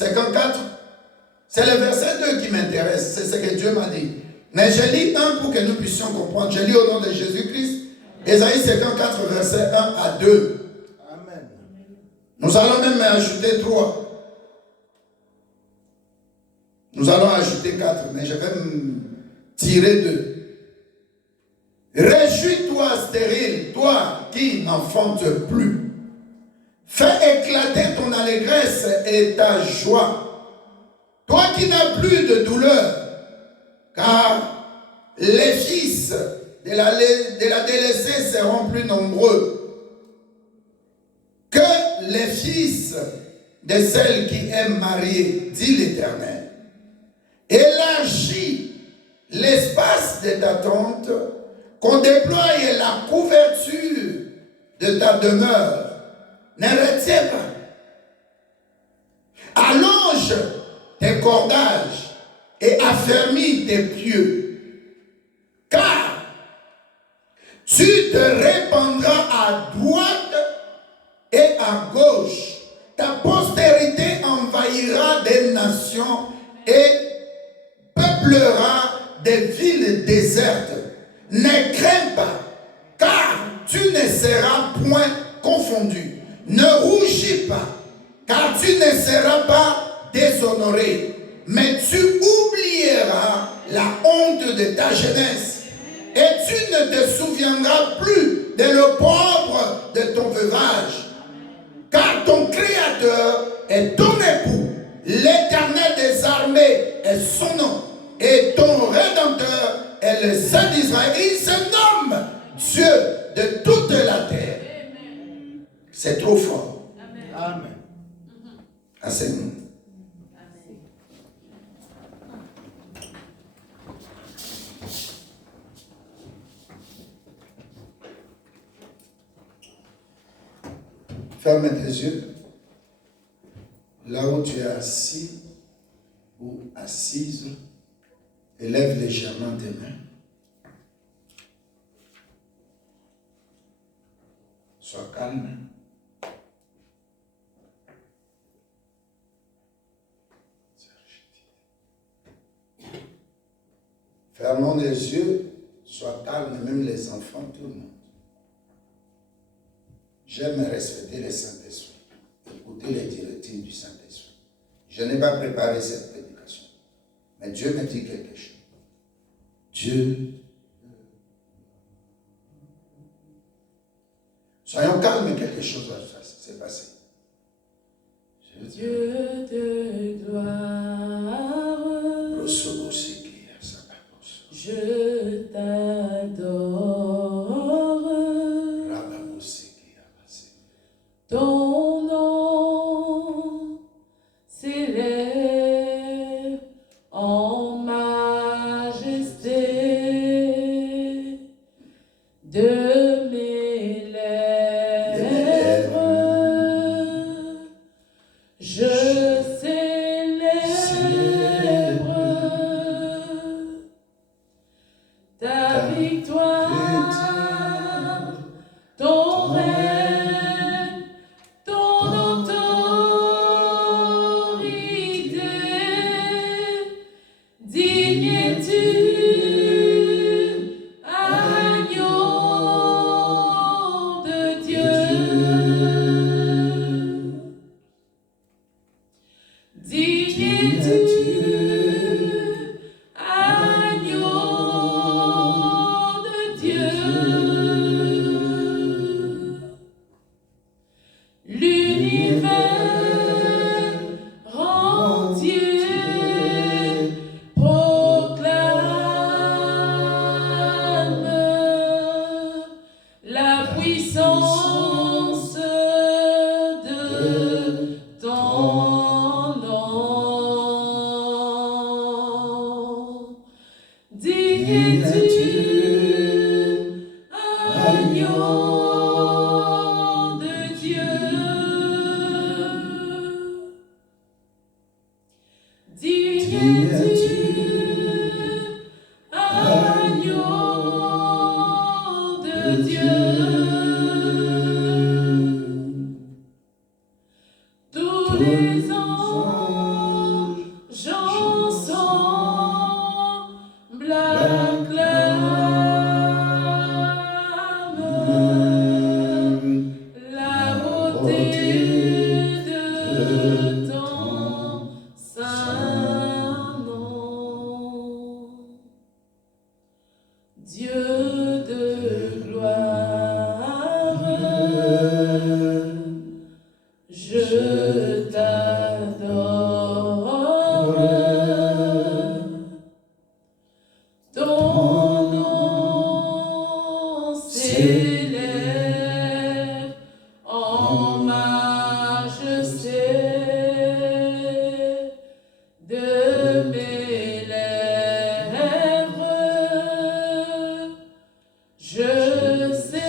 54, c'est le verset 2 qui m'intéresse, c'est ce que Dieu m'a dit. Mais je lis un pour que nous puissions comprendre. Je lis au nom de Jésus-Christ, Ésaïe 54, verset 1 à 2. Amen. Nous allons même ajouter 3. Nous allons ajouter 4, mais je vais tirer 2. Réjouis-toi, stérile, toi qui n'enfantes plus. Fais éclater ton allégresse et ta joie. Toi qui n'as plus de douleur, car les fils de la délaissée seront plus nombreux que les fils de celle qui est mariée, dit l'Éternel. Élargis l'espace de ta tente, qu'on déploie la couverture de ta demeure. Ne retiens pas. Allonge tes cordages et affermis tes pieux. Car tu te répandras à droite et à gauche. Ta postérité envahira des nations et peuplera des villes désertes. Ne crains pas, car tu ne seras point confondu. Ne rougis pas, car tu ne seras pas déshonoré. Mais tu oublieras la honte de ta jeunesse. Et tu ne te souviendras plus de l'opprobre de ton veuvage. Car ton Créateur est ton époux. L'Éternel des armées est son nom. Et ton Rédempteur est le Saint d'Israël. Il se nomme Dieu de toute la terre. C'est trop fort. Amen. Enseigne-nous. Ferme tes yeux. Là où tu es assis ou assise, élève légèrement tes mains. Sois calme. Fermons les yeux, sois calme, même les enfants, tout le monde. J'aime respecter le Saint-Esprit, écouter les directives du Saint-Esprit. Je n'ai pas préparé cette prédication, mais Dieu me dit quelque chose. Dieu. Soyons calmes, quelque chose va se passer. Dieu de gloire, je t'adore. Ton nom s'élève en majesté de mes lèvres. Je célèbre ta victoire, ton règne, ton autorité. Digne es-tu, agneau de Dieu. Digne es-tu, agneau de Dieu. L'univers entier proclame la puissance de ton nom. Digne es-tu, agneau de Dieu. Digne es-tu, agneau de Dieu. Tous les anges louent ton saint nom. Dieu de gloire, je t'adore. Ton nom s'élève en majesté de mes lèvres. Je célèbre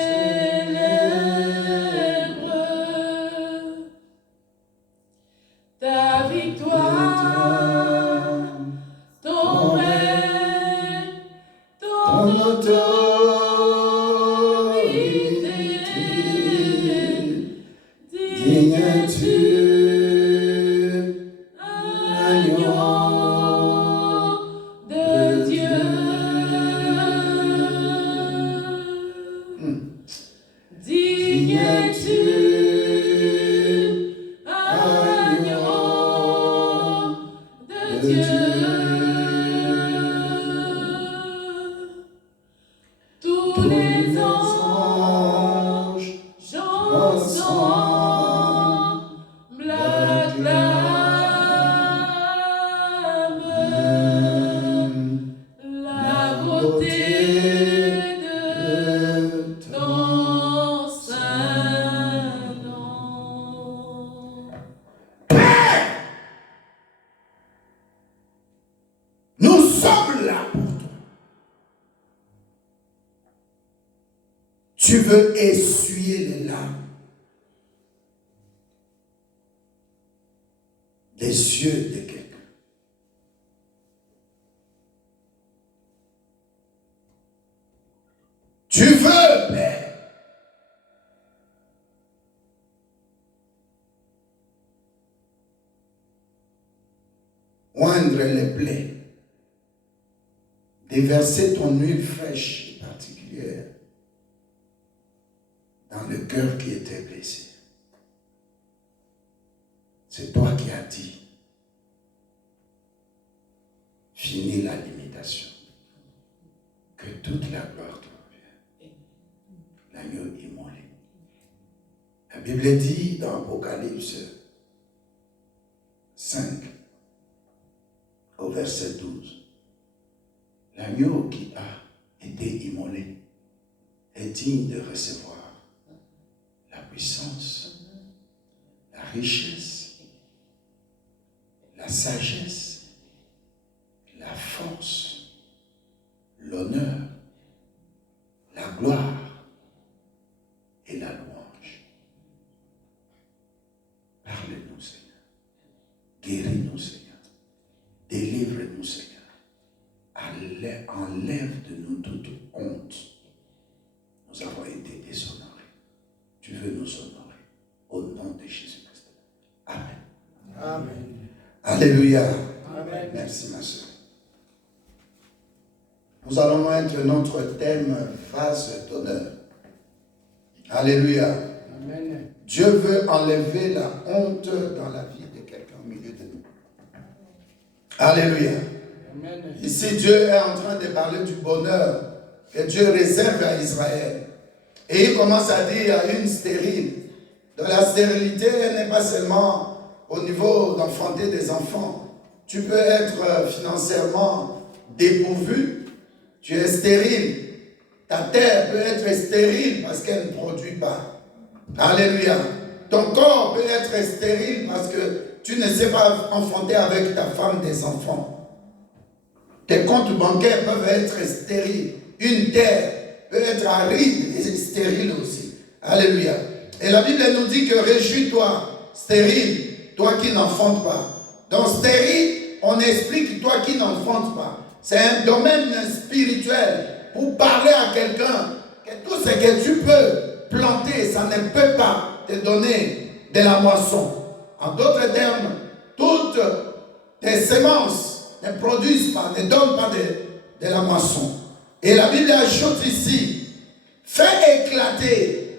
ta victoire, ton règne, ton autorité. Digne es-tu, agneau de Dieu. Digne es-tu, agneau de Dieu. Tous les anges ensemble acclament la beauté de ton saint nom. Nous sommes là pour toi. Tu veux essuyer les larmes des yeux de quelqu'un. Tu veux, Père, oindre les plaies, déverser ton huile fraîche et particulière dans le cœur qui était blessé. C'est toi qui as dit, finis la limitation, que toute la gloire te revienne. L'agneau immolé. La Bible dit dans Apocalypse 5, au verset 12, l'agneau qui a été immolé est digne de recevoir la puissance, la richesse, la sagesse, la force, l'honneur, la gloire et la louange. Parle-nous, Seigneur. Guéris-nous, Seigneur. Délivre-nous, Seigneur. Enlève de nous toute honte. Nous avons été déshonorés. Tu veux nous honorer. Au nom de Jésus-Christ. Amen. Amen. Alléluia. Amen. Merci, ma soeur. Nous allons mettre notre thème vase d'honneur. Alléluia. Amen. Dieu veut enlever la honte dans la vie de quelqu'un au milieu de nous. Alléluia. Amen. Ici, Dieu est en train de parler du bonheur que Dieu réserve à Israël. Et il commence à dire à une stérile. De la stérilité n'est pas seulement au niveau d'enfanter des enfants. Tu peux être financièrement dépourvu. Tu es stérile. Ta terre peut être stérile parce qu'elle ne produit pas. Alléluia. Ton corps peut être stérile parce que tu ne sais pas enfanter avec ta femme des enfants. Tes comptes bancaires peuvent être stériles. Une terre peut être aride et stérile aussi. Alléluia. Et la Bible nous dit que réjouis-toi, stérile, toi qui n'enfantes pas. Donc stérile, on explique toi qui n'enfantes pas. C'est un domaine spirituel pour parler à quelqu'un que tout ce que tu peux planter, ça ne peut pas te donner de la moisson. En d'autres termes, toutes tes semences ne produisent pas, ne donnent pas de la moisson. Et la Bible ajoute ici, fais éclater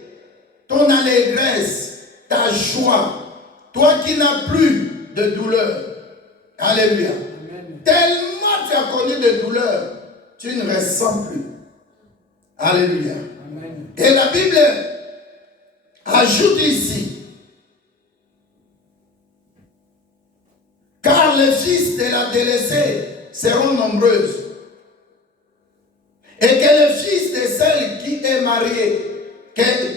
ton allégresse, ta joie toi qui n'as plus de douleur. Alléluia. Amen. Tellement tu as connu de douleur, tu ne ressens plus. Alléluia. Amen. Et la Bible ajoute ici, car les fils de la délaissée seront nombreuses, et que les fils de celle qui est mariée,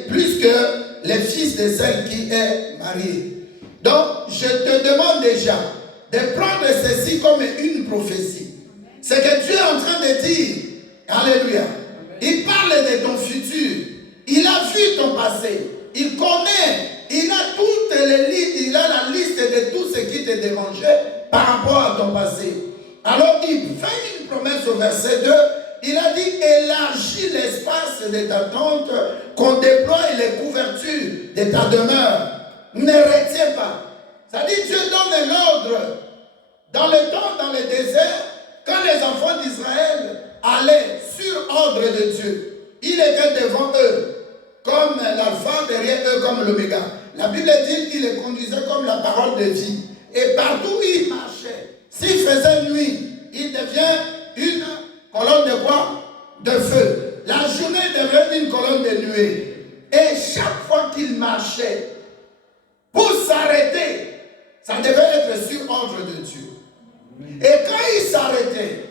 plus que les fils de celle qui est mariée. Donc, je te demande déjà de prendre ceci comme une prophétie. C'est que Dieu est en train de dire, alléluia, il parle de ton futur, il a vu ton passé, il connaît, il a toutes les listes, il a la liste de tout ce qui te dérangeait par rapport à ton passé. Alors il fait une promesse au verset 2, il a dit élargis l'espace de ta tente, qu'on déploie les couvertures de ta demeure. Ne retiens pas. Ça dit Dieu donne un ordre. Dans le temps, dans le désert, quand les enfants d'Israël allaient sur ordre de Dieu, il était devant eux, comme l'alpha, derrière eux comme l'oméga. La Bible dit qu'il les conduisait comme la parole de vie. Et partout où il marchait, s'il faisait nuit, il devient une colonne de quoi? De feu. La journée devient une colonne de nuée. Et chaque fois qu'il marchait, pour s'arrêter, ça devait être sur ordre de Dieu. Et quand il s'arrêtait,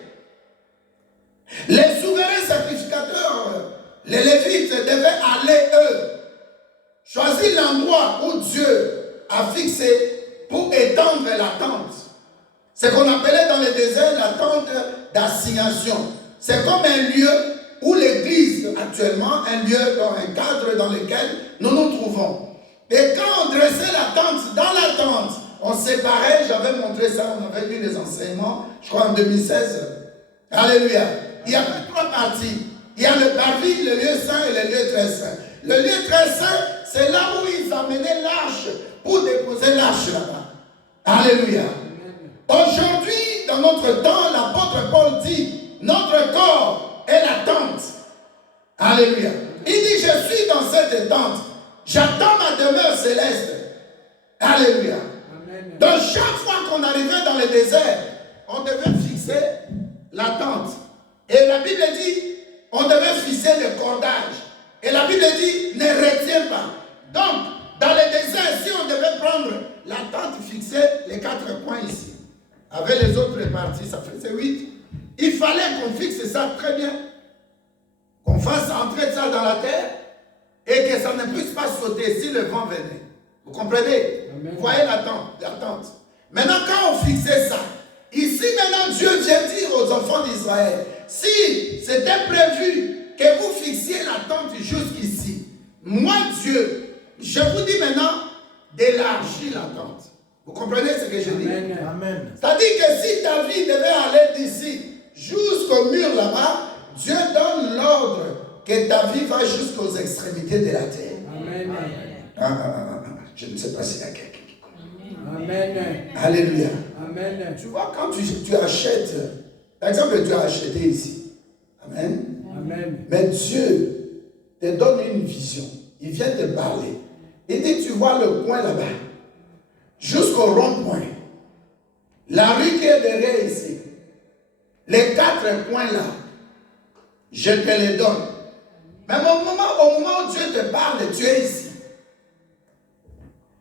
les souverains sacrificateurs, les Lévites devaient aller, eux, choisir l'endroit où Dieu a fixé pour étendre la tente. C'est ce qu'on appelait dans le désert la tente d'assignation. C'est comme un lieu où l'église, actuellement, un lieu, dans un cadre dans lequel nous nous trouvons. Et quand on dressait la tente, dans la tente, on séparait, j'avais montré ça, on avait vu les enseignements, je crois en 2016. Alléluia. Il y avait 3 parties. Il y a le parvis, le lieu saint et le lieu très saint. Le lieu très saint, c'est là où ils amenaient l'arche pour déposer l'arche là-bas. Alléluia. Aujourd'hui, dans notre temps, l'apôtre Paul dit, notre corps est la tente. Alléluia. Il dit, je suis dans cette tente. J'attends ma demeure céleste. Alléluia. Amen. Donc chaque fois qu'on arrivait dans le désert, on devait fixer la tente. Et la Bible dit, on devait fixer le cordage. Et la Bible dit, ne retiens pas. Donc, dans le désert, si on devait prendre la tente fixée, les 4 coins ici, avec les autres parties, ça faisait 8. Il fallait qu'on fixe ça très bien, qu'on fasse entrer ça dans la terre et que ça ne puisse pas sauter si le vent venait. Vous comprenez? Amen. Vous voyez la tente. Maintenant, quand on fixait ça, ici maintenant Dieu vient dire aux enfants d'Israël, si c'était prévu que vous fixiez la tente jusqu'ici, moi Dieu, je vous dis maintenant d'élargir la tente. Vous comprenez ce que je dis? Amen. C'est-à-dire que si ta vie devait aller d'ici jusqu'au mur là-bas, Dieu donne l'ordre que ta vie va jusqu'aux extrémités de la terre. Amen. Je ne sais pas s'il y a quelqu'un qui connaît. Amen. Alléluia. Amen. Tu vois, quand tu achètes, par exemple, tu as acheté ici. Amen. Amen. Mais Dieu te donne une vision. Il vient te parler. Il dit, tu vois le coin là-bas, jusqu'au rond-point. La rue qui est derrière ici. Les 4 coins là, je te les donne. Mais au moment où Dieu te parle, tu es ici.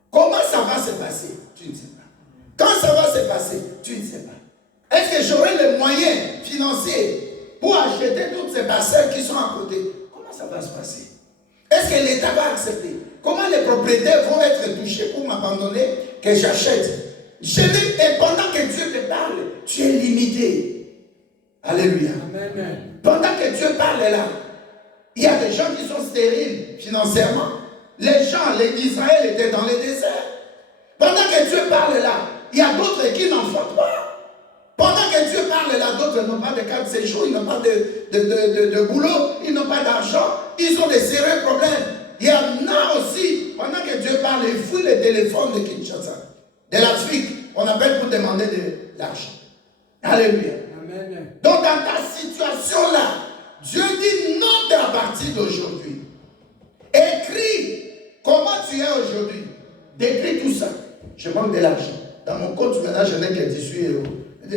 Comment ça va se passer? Tu ne sais pas. Quand ça va se passer? Tu ne sais pas. Est-ce que j'aurai les moyens financiers pour acheter toutes ces parcelles qui sont à côté? Comment ça va se passer? Est-ce que l'État va accepter? Comment les propriétaires vont être touchés pour m'abandonner que j'achète? Et pendant que Dieu te parle, tu es limité. Alléluia. Amen. Pendant que Dieu parle là, il y a des gens qui sont stériles financièrement. Les gens, l'Israël était dans le désert. Pendant que Dieu parle là, il y a d'autres qui n'en font pas. Pendant que Dieu parle là, d'autres n'ont pas de carte de séjour, ils n'ont pas de boulot, ils n'ont pas d'argent, ils ont des sérieux problèmes. Il y en a aussi, pendant que Dieu parle, ils fouillent les téléphones de Kinshasa, de l'Afrique, on appelle pour demander de l'argent. Alléluia. Amen. Donc dans ta situation là, Dieu dit note à partir d'aujourd'hui. Écris comment tu es aujourd'hui. Décris tout ça. Je manque de l'argent. Dans mon compte maintenant, je n'ai que 18 euros.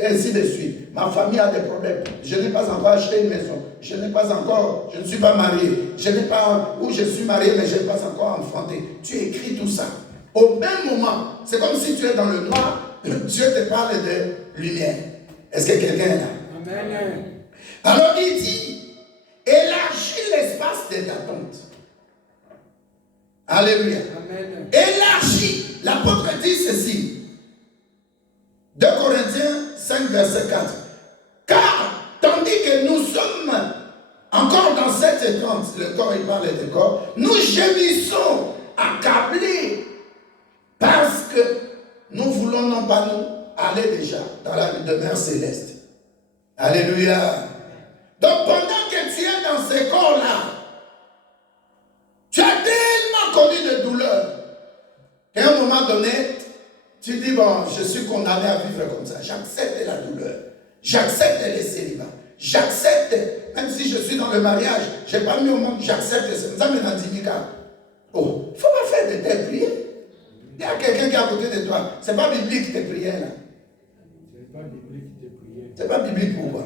Ainsi de suite. Ma famille a des problèmes. Je n'ai pas encore acheté une maison. Je ne suis pas marié. Ou je suis marié, mais je n'ai pas encore enfanté. Tu écris tout ça. Au même moment, c'est comme si tu es dans le noir, Dieu te parle de lumière. Est-ce que quelqu'un est là? Amen. Alors il dit, élargis l'espace de ta tente. Alléluia. Amen. Élargis. L'apôtre dit ceci. 2 Corinthiens 5, verset 4. Car, tandis que nous sommes encore dans cette tente, le corps, il parle de corps, nous gémissons, accablés, parce que nous voulons non pas nous aller déjà dans la demeure céleste. Alléluia. Donc, pendant que tu es dans ce corps-là, tu as tellement connu de douleur qu'à un moment donné, tu dis, bon, je suis condamné à vivre comme ça. J'accepte la douleur. J'accepte les célibats. J'accepte, même si je suis dans le mariage, je n'ai pas mis au monde, j'accepte ça. Oh, il ne faut pas faire de telles prières. Il y a quelqu'un qui est à côté de toi. Ce n'est pas biblique tes prières là. C'est pas biblique pour moi.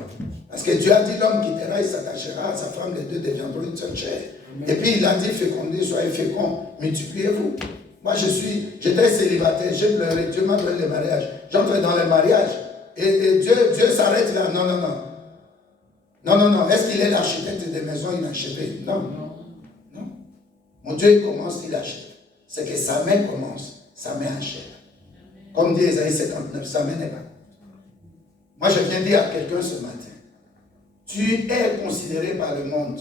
Parce que Dieu a dit l'homme quittera, il s'attachera à sa femme, les deux deviendront une seule chair. Et puis il a dit fécondez, soyez féconds, multipliez-vous. Moi j'étais célibataire, j'ai pleuré, Dieu m'a donné le mariage. J'entre dans le mariage et Dieu s'arrête là. Non. Est-ce qu'il est l'architecte des maisons inachevées? Non. Mon Dieu il commence, il achève. C'est que sa main commence, sa main achève. Comme dit Ésaïe 59, sa main n'est pas. Moi, je viens dire à quelqu'un ce matin, tu es considéré par le monde,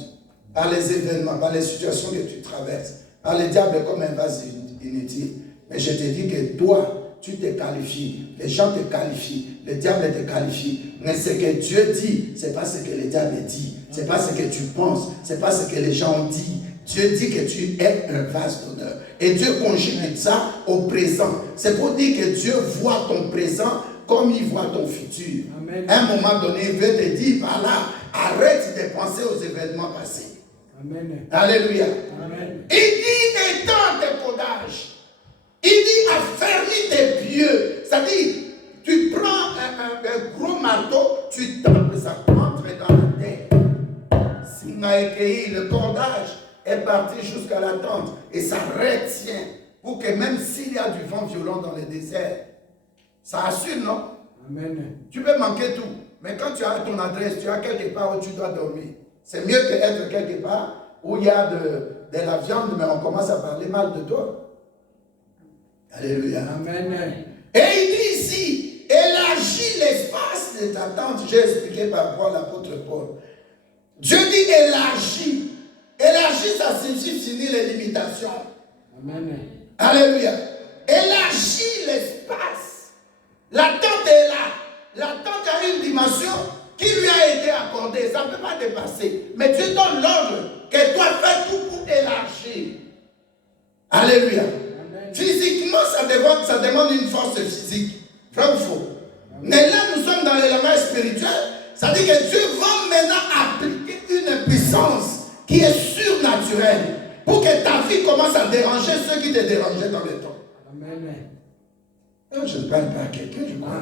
par les événements, par les situations que tu traverses, par le diable comme un vase inutile. Mais je te dis que toi, tu te qualifies, les gens te qualifient, le diable te qualifie. Mais ce que Dieu dit, ce n'est pas ce que le diable dit, ce n'est pas ce que tu penses, ce n'est pas ce que les gens disent. Dieu dit que tu es un vase d'honneur. Et Dieu conjugue ça au présent. C'est pour dire que Dieu voit ton présent comme il voit ton futur. Amen. À un moment donné, il veut te dire par là, arrête de penser aux événements passés. Amen. Alléluia. Amen. Il dit étends tes codages. Il dit affermis tes pieux. C'est-à-dire, tu prends un gros marteau, tu tapes, ça entre dans la terre. Singaïkei, le cordage est parti jusqu'à la tente et ça retient pour que même s'il y a du vent violent dans le désert, ça assure, non? Amen. Tu peux manquer tout. Mais quand tu as ton adresse, tu as quelque part où tu dois dormir. C'est mieux qu'être quelque part où il y a de la viande, mais on commence à parler mal de toi. Alléluia. Amen. Et il dit ici, élargis l'espace de ta tente. J'ai expliqué par rapport à l'apôtre Paul. Dieu dit élargis. Élargis, ça signifie finir les limitations. Amen. Alléluia. Élargis l'espace. La tente est là. La tente a une dimension qui lui a été accordée. Ça ne peut pas dépasser. Mais Dieu donne l'ordre que toi fais tout pour élargir. Alléluia. Amen. Physiquement, ça demande une force physique. Vrai ou faux? Amen. Mais là, nous sommes dans l'élément spirituel. Ça dit que Dieu va maintenant appliquer une puissance qui est surnaturelle pour que ta vie commence à déranger ceux qui te dérangeaient dans le temps. Amen. Je ne parle pas à quelqu'un, je crois.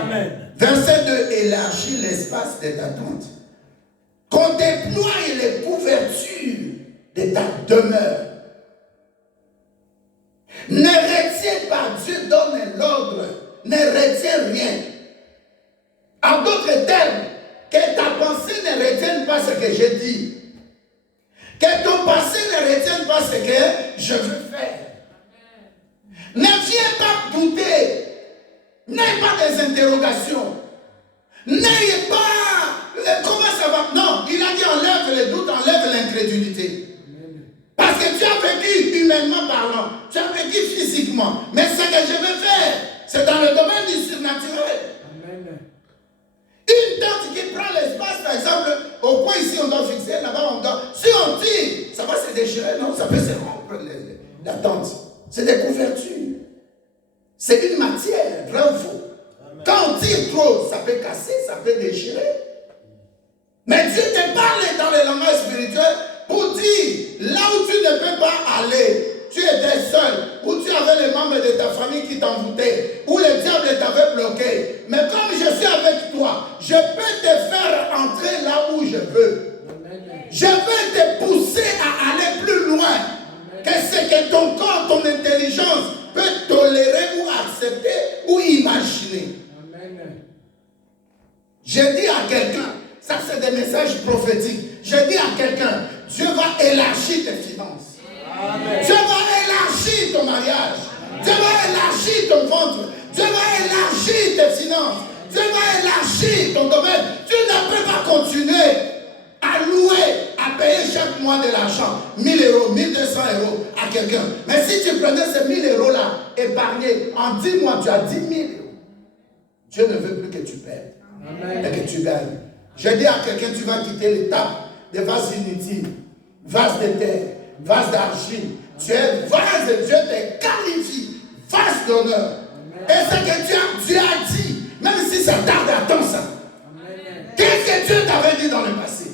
Amen. Verset 2, élargis l'espace de ta tente. Qu'on déploie les couvertures de ta demeure. Ne retiens pas, Dieu donne l'ordre, ne retiens rien. En d'autres termes, que ta pensée ne retienne pas ce que je dis. Que ton passé ne retienne pas ce que je veux faire. Ne viens pas douter. N'ayez pas des interrogations. N'ayez pas... Comment ça va? Non, il a dit enlève les doutes, enlève l'incrédulité. Parce que tu as vécu humainement parlant. Tu as vécu physiquement. Mais ce que je veux faire, c'est dans le domaine du surnaturel. Amen. Une tente qui prend l'espace, par exemple, au coin ici, on doit fixer, là-bas, on doit... Si on tire, ça va se déchirer, non? Ça peut se rompre, la tente. C'est des couvertures. C'est une matière, vrai ou faux? Amen. Quand on tire trop, ça peut casser, ça peut déchirer. Mais Dieu te parle dans les langages spirituels pour dire, là où tu ne peux pas aller, tu étais seul, ou tu avais les membres de ta famille qui t'envoûtaient, ou le diable t'avait bloqué. Mais comme je suis avec toi, je peux te faire entrer là où je veux. Je veux te pousser à aller plus loin que ce que ton corps, ton intelligence peut tolérer ou accepter ou imaginer. Je dis à quelqu'un, ça c'est des messages prophétiques. Je dis à quelqu'un, Dieu va élargir tes finances. Amen. Dieu va élargir ton mariage. Dieu va élargir ton ventre. Dieu va élargir tes finances. Dieu va élargir ton domaine. Tu ne peux pas continuer à louer, à payer chaque mois de l'argent, 1000 euros, 1200 euros à quelqu'un. Mais si tu prenais ces 1000 euros là, épargnés, en 10 mois, tu as 10 000 euros. Dieu ne veut plus que tu perdes, mais que tu gagnes. Je dis à quelqu'un, tu vas quitter l'étape des vases inutiles, vases de terre, vases d'argile. Tu es vase de Dieu, te qualifie, vase d'honneur. Et ce que Dieu a dit, même si ça tarde, attends ça. Qu'est-ce que Dieu t'avait dit dans le passé?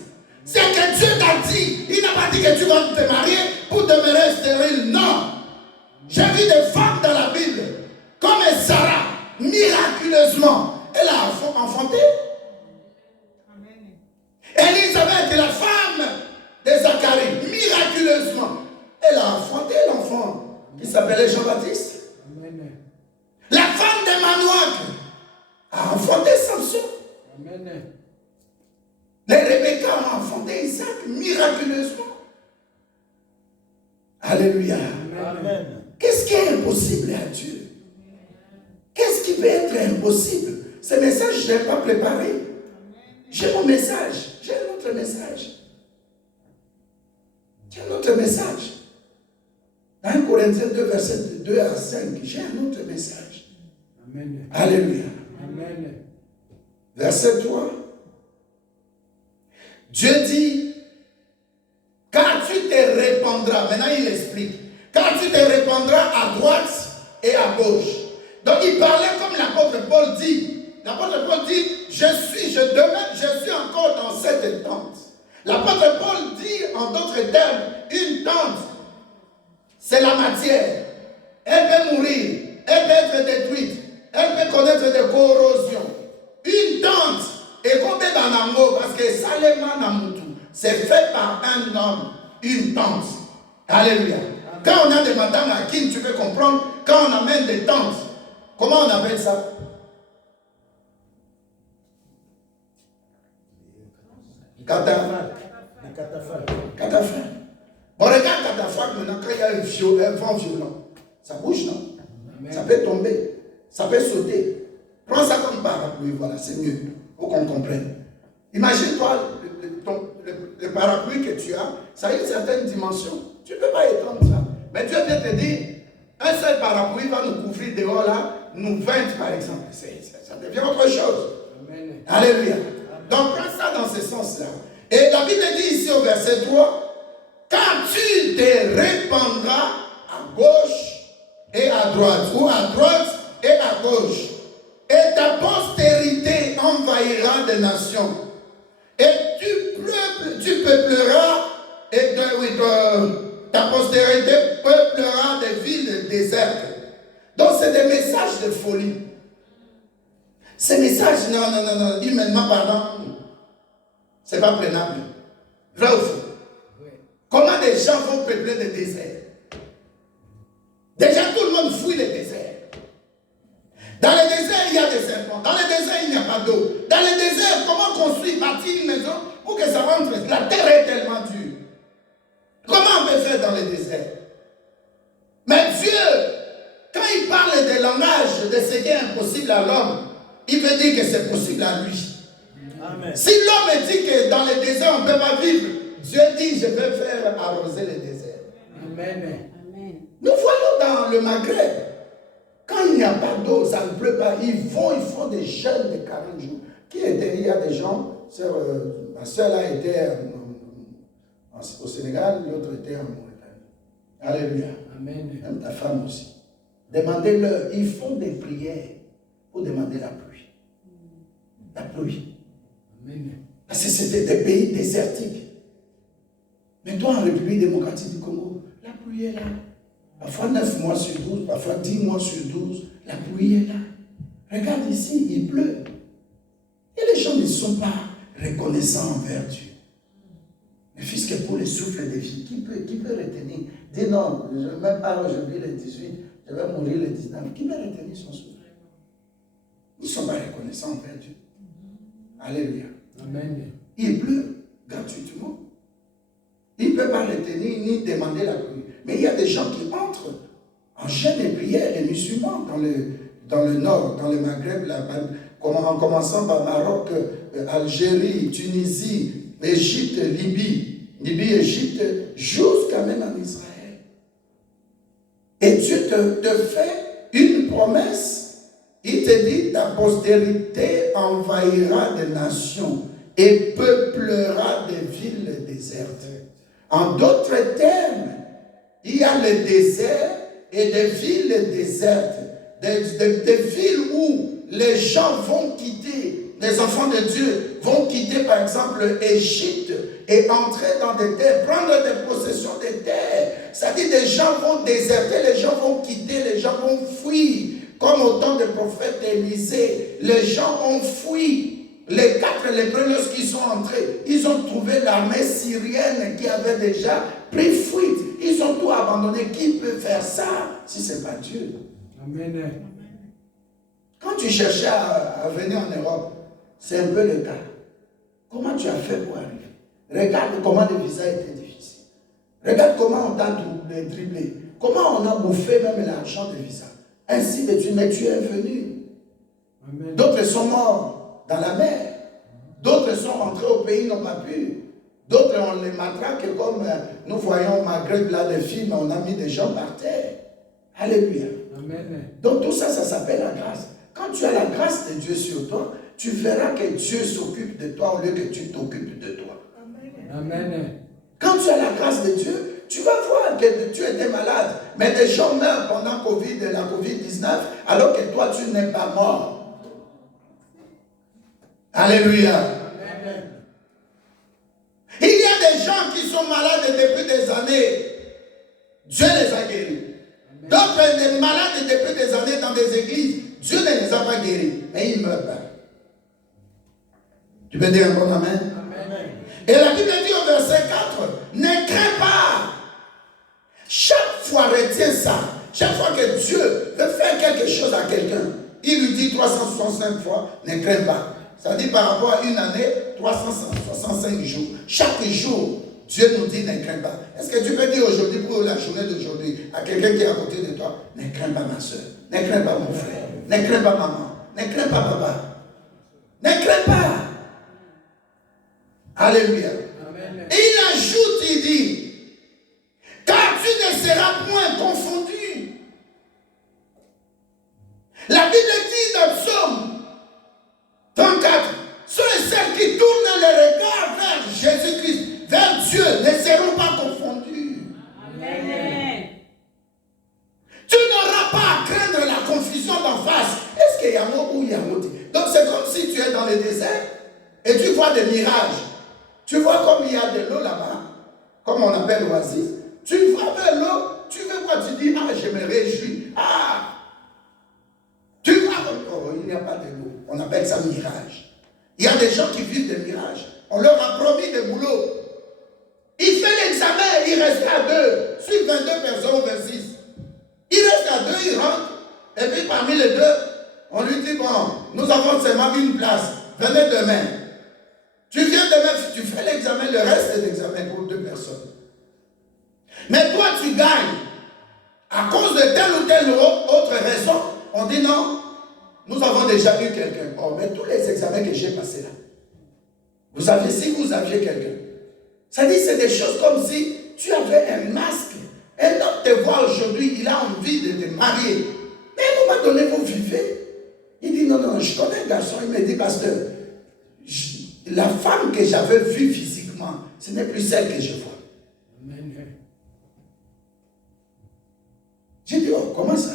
C'est que Dieu t'a dit, il n'a pas dit que tu vas te marier pour demeurer stérile. Non. J'ai vu des femmes dans la Bible, comme Sarah, miraculeusement, elle a enfanté. Élisabeth, la femme de Zacharie, miraculeusement, elle a enfanté l'enfant qui s'appelait Jean-Baptiste. La femme de Manoach a enfanté Samson. Les Rebecca ont enfanté Isaac miraculeusement. Alléluia. Amen. Qu'est-ce qui est impossible à Dieu? Qu'est-ce qui peut être impossible? Ce message, je ne l'ai pas préparé. J'ai mon message. J'ai un autre message. J'ai un autre message. Dans 1 Corinthiens 2, verset 2 à 5, j'ai un autre message. Amen. Alléluia. Amen. Verset 3. Dieu dit, quand tu te répandras, maintenant il explique, quand tu te répandras à droite et à gauche. Donc il parlait comme l'apôtre Paul dit. L'apôtre Paul dit, je suis encore dans cette tente. L'apôtre Paul dit en d'autres termes, une tente, c'est la matière. Elle peut mourir, elle peut être détruite, elle peut connaître des corrosions. Une tente, et comme Banango, parce que Salema Namutu, c'est fait par un homme, une tente. Alléluia. Quand on a des madames à qui tu peux comprendre, quand on amène des tentes, comment on appelle ça? Catafalque. Bon, regarde catafalque maintenant, quand il y a un vent violent, ça bouge, non? Amen. Ça peut tomber, ça peut sauter. Prends ça comme parapluie, voilà, c'est mieux, pour qu'on comprenne. Imagine-toi le parapluie que tu as, ça a une certaine dimension. Tu ne peux pas étendre ça. Mais Dieu vient te dire, un seul parapluie va nous couvrir dehors là, nous 20 par exemple. Ça devient autre chose. Amen. Alléluia. Donc prends ça dans ce sens-là. Et la Bible dit ici au verset 3, quand tu te répandras à gauche et à droite, ou à droite et à gauche, et ta postérité envahira des nations, et tu peupleras, et ta postérité peuplera des villes désertes. Donc c'est des messages de folie. Ces messages, non, humainement parlant, c'est pas prenable. Vrai ou faux? Oui. Comment des gens vont peupler des déserts? Déjà, tout le monde fuit les déserts. Dans les déserts, il y a des serpents. Dans les déserts, il n'y a pas d'eau. Dans les déserts, comment construire, bâtir une maison pour que ça rentre? La terre est tellement dure. Comment on peut faire dans les déserts? Mais Dieu, quand il parle des langages de ce qui est impossible à l'homme, il veut dire que c'est possible à lui. Amen. Si l'homme dit que dans les déserts on ne peut pas vivre, Dieu dit je vais faire arroser les déserts. Amen. Amen. Nous voyons dans le Maghreb, quand il n'y a pas d'eau, ça ne pleut pas, ils font des jeûnes de 40 jours. Il y a des gens, ma soeur là était au Sénégal, l'autre était en Mauritanie. Alléluia. Amen. Même ta femme aussi. Demandez-leur, ils font des prières pour demander la pluie. La pluie. Amen. Parce que c'était des pays désertiques. Mais toi, en République démocratique du Congo, la pluie est là. Parfois 9 mois sur 12, parfois 10 mois sur 12, la pluie est là. Regarde ici, il pleut. Et les gens ne sont pas reconnaissants envers Dieu. Mais puisque pour le souffle de vie, qui peut retenir? Dis non, je ne vais même pas aujourd'hui le 18, je vais mourir le 19. Qui peut retenir son souffle? Ils ne sont pas reconnaissants envers Dieu. Alléluia. Amen. Il pleut gratuitement. Il ne peut pas retenir ni demander la pluie. Mais il y a des gens qui entrent en jeûne et prière, les musulmans, dans le nord, dans le Maghreb, en commençant par Maroc, Algérie, Tunisie, Égypte, Libye, Égypte, jusqu'à même en Israël. Et Dieu te fait une promesse. Il te dit, ta postérité envahira des nations et peuplera des villes désertes. En d'autres termes, il y a le désert et des villes désertes, des villes où les gens vont quitter, les enfants de Dieu vont quitter par exemple Égypte et entrer dans des terres, prendre des possessions des terres. C'est-à-dire des gens vont déserter, les gens vont quitter, les gens vont fuir. Comme au temps du prophète Élisée, les gens ont fui. Les 4 lépreux, lorsqu'ils sont entrés, ils ont trouvé l'armée syrienne qui avait déjà pris fuite. Ils ont tout abandonné. Qui peut faire ça si ce n'est pas Dieu? Amen. Quand tu cherchais à venir en Europe, c'est un peu le cas. Comment tu as fait pour arriver? Regarde comment le visa était difficile. Regarde comment on t'a dribblé. Comment on a bouffé même l'argent de visa. Ainsi de suite, mais tu es venu. D'autres sont morts dans la mer. D'autres sont rentrés au pays, n'ont pas pu. D'autres, on les matraque comme nous voyons au Maghreb, là, des films, on a mis des gens par terre. Alléluia. Amen. Donc tout ça, ça s'appelle la grâce. Quand tu as la grâce de Dieu sur toi, tu verras que Dieu s'occupe de toi au lieu que tu t'occupes de toi. Amen. Quand tu as la grâce de Dieu, tu vas voir que tu étais malade. Mais des gens meurent pendant la COVID-19 alors que toi, tu n'es pas mort. Alléluia. Amen. Il y a des gens qui sont malades depuis des années. Dieu les a guéris. D'autres sont malades depuis des années dans des églises. Dieu ne les a pas guéris. Mais ils ne meurent pas. Tu peux dire un bon amen? Amen. Et la Bible dit au verset 4, ne crains pas. Chaque fois, retiens ça. Chaque fois que Dieu veut faire quelque chose à quelqu'un, il lui dit 365 fois, ne crains pas. Ça dit par rapport à une année, 365 jours. Chaque jour, Dieu nous dit ne crains pas. Est-ce que tu peux dire aujourd'hui, pour la journée d'aujourd'hui, à quelqu'un qui est à côté de toi, ne crains pas ma soeur, ne crains pas mon frère, ne crains pas maman, ne crains pas papa, ne crains pas. Alléluia. Amen. Et il ajoute, il dit, car tu ne seras point confondu. La Bible dit dans Psaume 34, ceux et celles qui tournent les regards vers Jésus-Christ, vers Dieu, ne seront pas confondus. Amen. Tu n'auras pas à craindre la confusion d'en face. Est-ce qu'il y a mot ou il y a mot? Donc c'est comme si tu es dans le désert et tu vois des mirages. Tu vois comme il y a de l'eau là-bas, comme on appelle l'oasis. Tu vois vers l'eau, tu veux quoi? Tu dis, ah, je me réjouis. Ah! Tu vois, oh, il n'y a pas de l'eau. On appelle ça mirage. Il y a des gens qui vivent des mirages. On leur a promis des boulots. Il fait l'examen, il reste à 2. Sur 22 personnes ou 26. Il reste à 2, il rentre. Et puis parmi les 2, on lui dit, bon, nous avons seulement une place. Venez demain. Tu viens demain, tu fais l'examen, le reste de l'examen pour 2 personnes. Mais toi, tu gagnes. À cause de telle ou telle autre raison, on dit non, nous avons déjà eu quelqu'un. Oh, mais tous les examens que j'ai passés là, vous savez, si vous aviez quelqu'un, ça dit c'est des choses comme si tu avais un masque. Un homme te voit aujourd'hui, il a envie de te marier. Mais à un moment donné, vous vivez. Il dit non, non, je connais un garçon, il me dit, pasteur, la femme que j'avais vue physiquement, ce n'est plus celle que je vois. Amen. J'ai dit, oh, comment ça?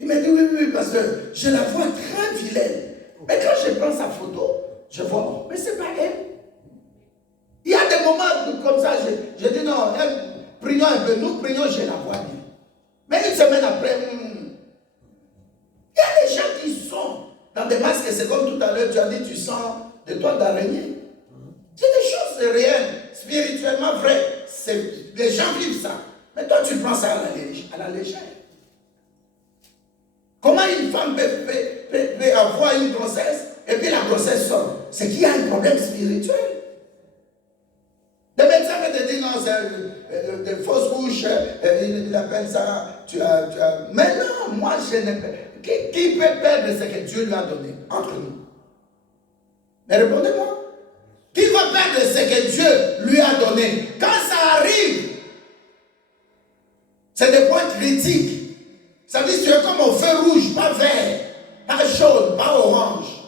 Il m'a dit, oui, oui, parce que je la vois très vilaine. Mais quand je prends sa photo, je vois, oh, mais c'est pas elle. Il y a des moments comme ça, je dis, non, prions un peu, nous prions, je la vois bien. Mais une Une semaine après, il y a des gens qui sont dans des masques, c'est comme tout à l'heure, tu as dit, tu sens des toiles d'araignée. C'est des choses réelles, spirituellement vraies. Les gens vivent ça. Mais toi, tu prends ça à la légère. Comment une femme peut avoir une grossesse et puis la grossesse sort? C'est qu'il y a un problème spirituel. Le médecin peut te dire non, c'est des fausses couches, il appelle ça, mais non, moi je ne peux. Qui peut perdre ce que Dieu lui a donné entre nous? Mais répondez-moi. Qui va perdre ce que Dieu lui a donné? Quand ça arrive, c'est des points critiques. Ça veut dire que tu es comme au feu rouge, pas vert, pas jaune, pas orange.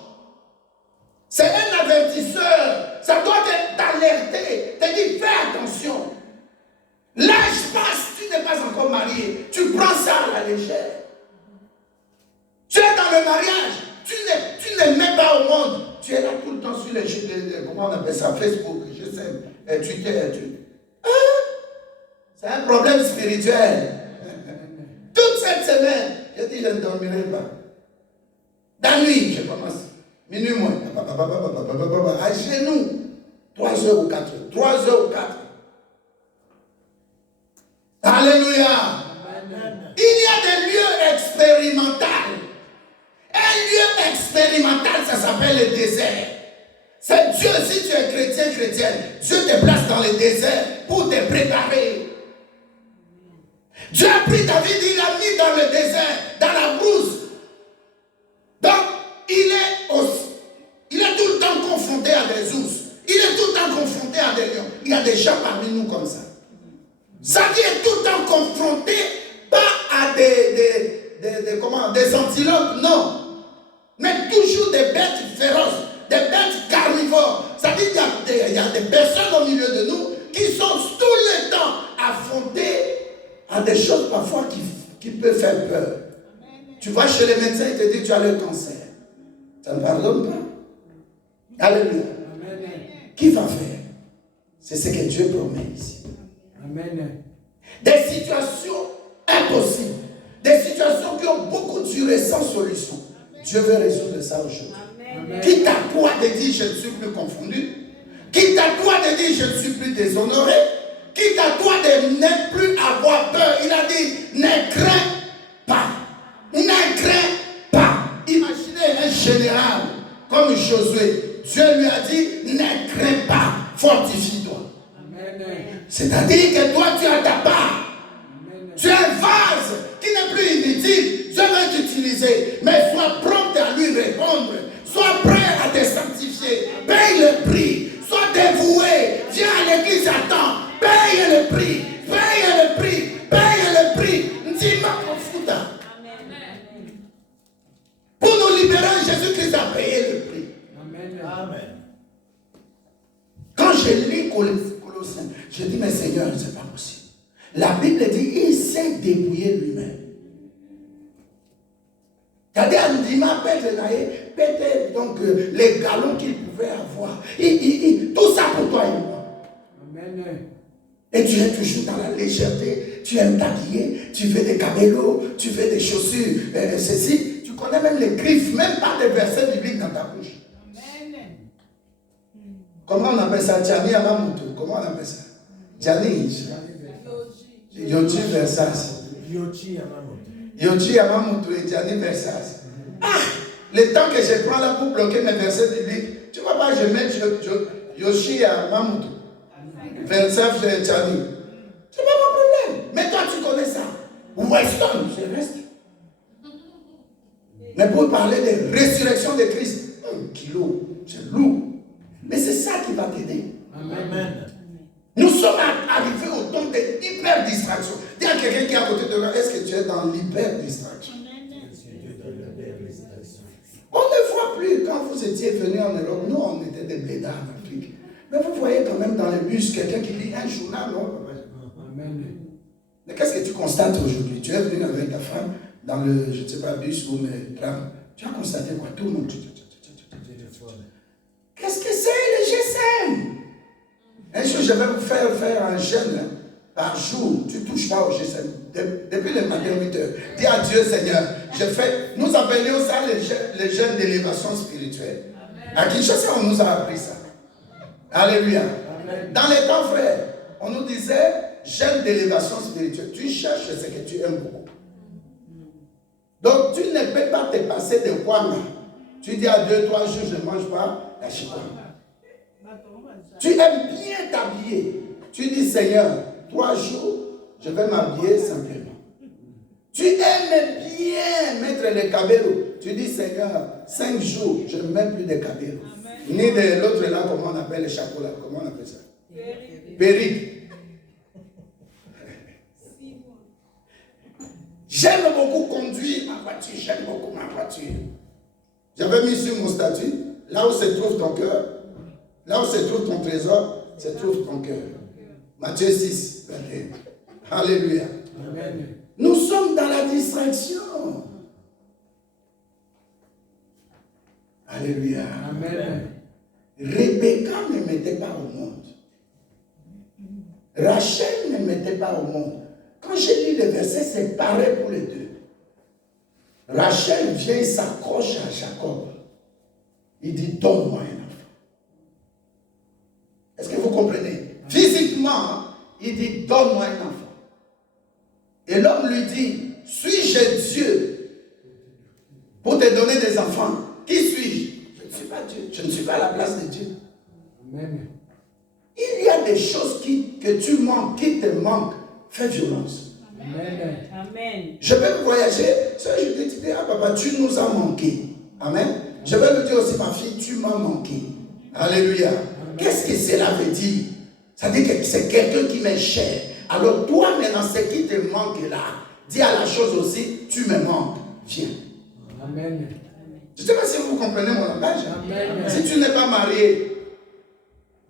C'est un avertisseur. Ça doit t'alerter, te dire fais attention. L'âge passe, tu n'es pas encore marié. Tu prends ça à la légère. Tu es dans le mariage. Tu n'es même pas au monde. Tu es là tout le temps sur les comment on appelle ça, Facebook, je sais, Twitter. C'est un problème spirituel. Toute cette semaine, j'ai dit je ne dormirai pas. Dans la nuit, je commence. Minuit moins. À genoux. 3 heures ou 4 heures. 3 heures ou 4 heures. Alléluia. Amen. Il y a des lieux expérimentaux. Un lieu expérimental, ça s'appelle le désert. C'est Dieu, si tu es chrétienne, Dieu te place dans le désert pour te préparer. Dieu a pris David, il l'a mis dans le désert, dans la brousse. Donc, il est tout le temps confronté à des ours. Il est tout le temps confronté à des lions. Il y a des gens parmi nous comme ça. Sa vie est tout le temps confronté, pas à des antilopes, non. Mais toujours des bêtes féroces, des bêtes carnivores. Ça veut dire qu'il y a des personnes au milieu de nous qui sont tout le temps affrontées à des choses parfois qui peuvent faire peur. Amen. Tu vas chez les médecins, ils te disent tu as le cancer. Ça ne pardonne pas. Alléluia. Amen. Qui va faire? C'est ce que Dieu promet ici. Amen. Des situations impossibles. Des situations qui ont beaucoup duré sans solution. Amen. Dieu veut résoudre ça aujourd'hui. Quitte à toi de dire je ne suis plus confondu. Quitte à toi de dire je ne suis plus déshonoré. Quitte à toi de ne plus avoir peur. Il a dit, ne crains pas. Ne crains pas. Imaginez un général comme Josué. Dieu lui a dit, ne crains pas. Fortifie-toi. C'est-à-dire que toi, tu as ta part. Amen. Tu es un vase qui n'est plus inutile. Dieu veut t'utiliser. Mais sois prompt à lui répondre. Sois prêt à te sanctifier. Paye le prix. Sois dévoué. Viens à l'église à temps. Paye le prix, paye le prix, paye le prix. Pour nous libérer, Jésus-Christ a payé le prix. Amen. Quand je lis Colossiens, je dis, mais Seigneur, c'est pas possible. La Bible dit, il s'est débrouillé lui-même. C'est-à-dire, il m'a pété donc les galons qu'il pouvait avoir. Tout ça pour toi et moi. Amen. Et tu es toujours dans la légèreté, tu aimes t'habiller, tu fais des cabellos, tu fais des chaussures, ceci. Tu connais même les griffes, même pas des versets bibliques dans ta bouche. Amen. Comment on appelle ça? Gianni Yamamoto. Comment on appelle ça? Gianni. Yoji Versas. Yoji Yamamoto et Gianni Versas. Ah! Le temps que je prends là pour bloquer mes versets bibliques, tu vois pas, je mets Yoshi Yamamoto. 25 Gianni. C'est pas mon problème. Mais toi, tu connais ça. Weston, c'est reste. Mais pour parler de résurrection de Christ, kilo, c'est lourd. Mais c'est ça qui va t'aider. Amen. Nous sommes arrivés au temps de l'hyper-distraction. Dis à quelqu'un qui est à côté de toi, est-ce que tu es dans l'hyper-distraction? On ne voit plus. Quand vous étiez venus en Europe, nous, on était des blédards en Afrique. Mais vous voyez quand même dans le bus quelqu'un qui lit un journal, non? Amen. Mais qu'est-ce que tu constates aujourd'hui? Tu es venu avec ta femme dans le, je ne sais pas, bus ou le tram. Tu as constaté quoi? Tout le monde. Qu'est-ce que c'est le GSM? Un jour, je vais vous faire un jeûne par jour. Tu ne touches pas au GSM. depuis le matin 8 heures. Dis à Dieu, Seigneur, nous appelions ça les jeunes d'élévation spirituelle. À Kinshasa, on nous a appris ça. Alléluia. Dans les temps, frères, on nous disait jeune d'élévation spirituelle. Tu cherches ce que tu aimes beaucoup. Donc, tu ne peux pas te passer de quoi. Tu dis à 2-3 jours, je ne mange pas la chikwa. Tu aimes bien t'habiller. Tu dis, Seigneur, 3 jours, je vais m'habiller simplement. Tu aimes bien mettre les cabellos. Tu dis, Seigneur, 5 jours, je ne mets plus de cabellos. Ni de l'autre là, comment on appelle les chapeaux là? Comment on appelle ça? Perruque. J'aime beaucoup conduire ma voiture. J'aime beaucoup ma voiture. J'avais mis sur mon statut, là où se trouve ton cœur, là où se trouve ton trésor, se trouve ton cœur. Matthieu 6, 21. Alléluia. Amen. Nous sommes dans la distraction. Alléluia. Amen. Rebecca ne mettait pas au monde. Rachel ne mettait pas au monde. Quand j'ai lu le verset, c'est pareil pour les deux. Rachel vient et s'accroche à Jacob. Il dit, donne-moi un enfant. Est-ce que vous comprenez? Physiquement, il dit, donne-moi un enfant. Et l'homme lui dit, suis-je Dieu pour te donner des enfants? Qui suis-je? Je ne suis pas Dieu. Je ne suis pas à la place de Dieu. Amen. Il y a des choses que tu manques, qui te manquent. Fais violence. Amen. Amen. Je vais voyager. Je vais te dire, ah papa, tu nous as manqué. Amen. Je vais lui dire aussi, ma fille, tu m'as manqué. Alléluia. Qu'est-ce que cela veut dire? Ça veut dire que c'est quelqu'un qui m'est cher. Alors toi maintenant, ce qui te manque là, dis à la chose aussi, tu me manques. Viens. Amen. Je ne sais pas si vous comprenez mon langage. Amen. Si tu n'es pas marié,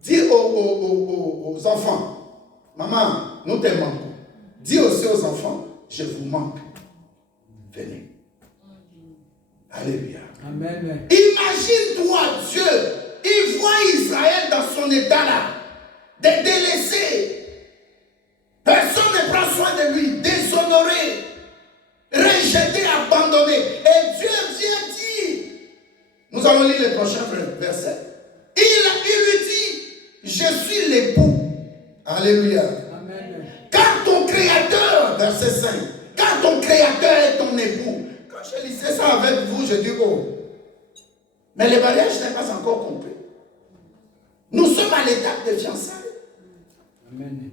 dis aux enfants, maman, nous te manquons. Dis aussi aux enfants, je vous manque. Venez. Alléluia. Amen. Imagine-toi Dieu, il voit Israël dans son état là, de délaissé. Personne ne prend soin de lui, déshonoré, rejeté, abandonné. Et Dieu vient dire, nous allons lire le prochain verset. Il lui dit, je suis l'époux. Alléluia. Amen. Car ton créateur, verset 5, car ton créateur est ton époux. Quand je lisais ça avec vous, je dis, oh, mais le mariage n'est pas encore complet. Nous sommes à l'étape de fiançailles. Amen.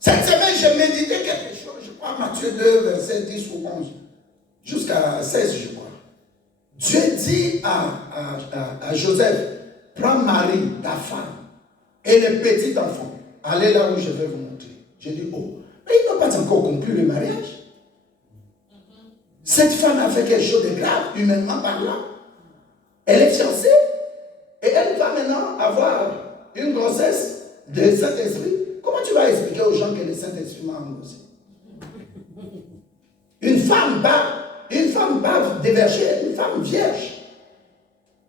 Cette semaine, je méditais quelque chose, je crois Matthieu 2, verset 10 ou 11, jusqu'à 16, je crois. Dieu dit à Joseph, prends Marie, ta femme, et le petit enfant, allez là où je vais vous montrer. Je dis, oh, mais il n'a pas encore conclu le mariage. Cette femme a fait quelque chose de grave, humainement parlant. Elle est fiancée, et elle va maintenant avoir une grossesse de Saint-Esprit. Comment tu vas expliquer aux gens que le Saint-Esprit m'a endossé? Une femme bave dévergée, une femme vierge.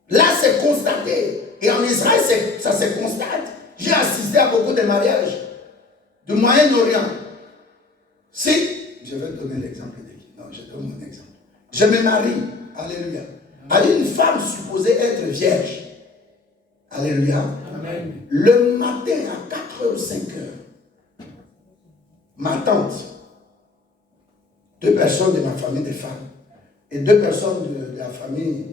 Là, c'est constaté. Et en Israël, ça se constate. J'ai assisté à beaucoup de mariages du Moyen-Orient. Si, je vais te donner l'exemple de qui? Non, je donne mon exemple. Je me marie, alléluia, à une femme supposée être vierge. Alléluia. Amen. Le matin à 4h, 5h, ma tante, 2 personnes de ma famille de femmes et 2 personnes de la famille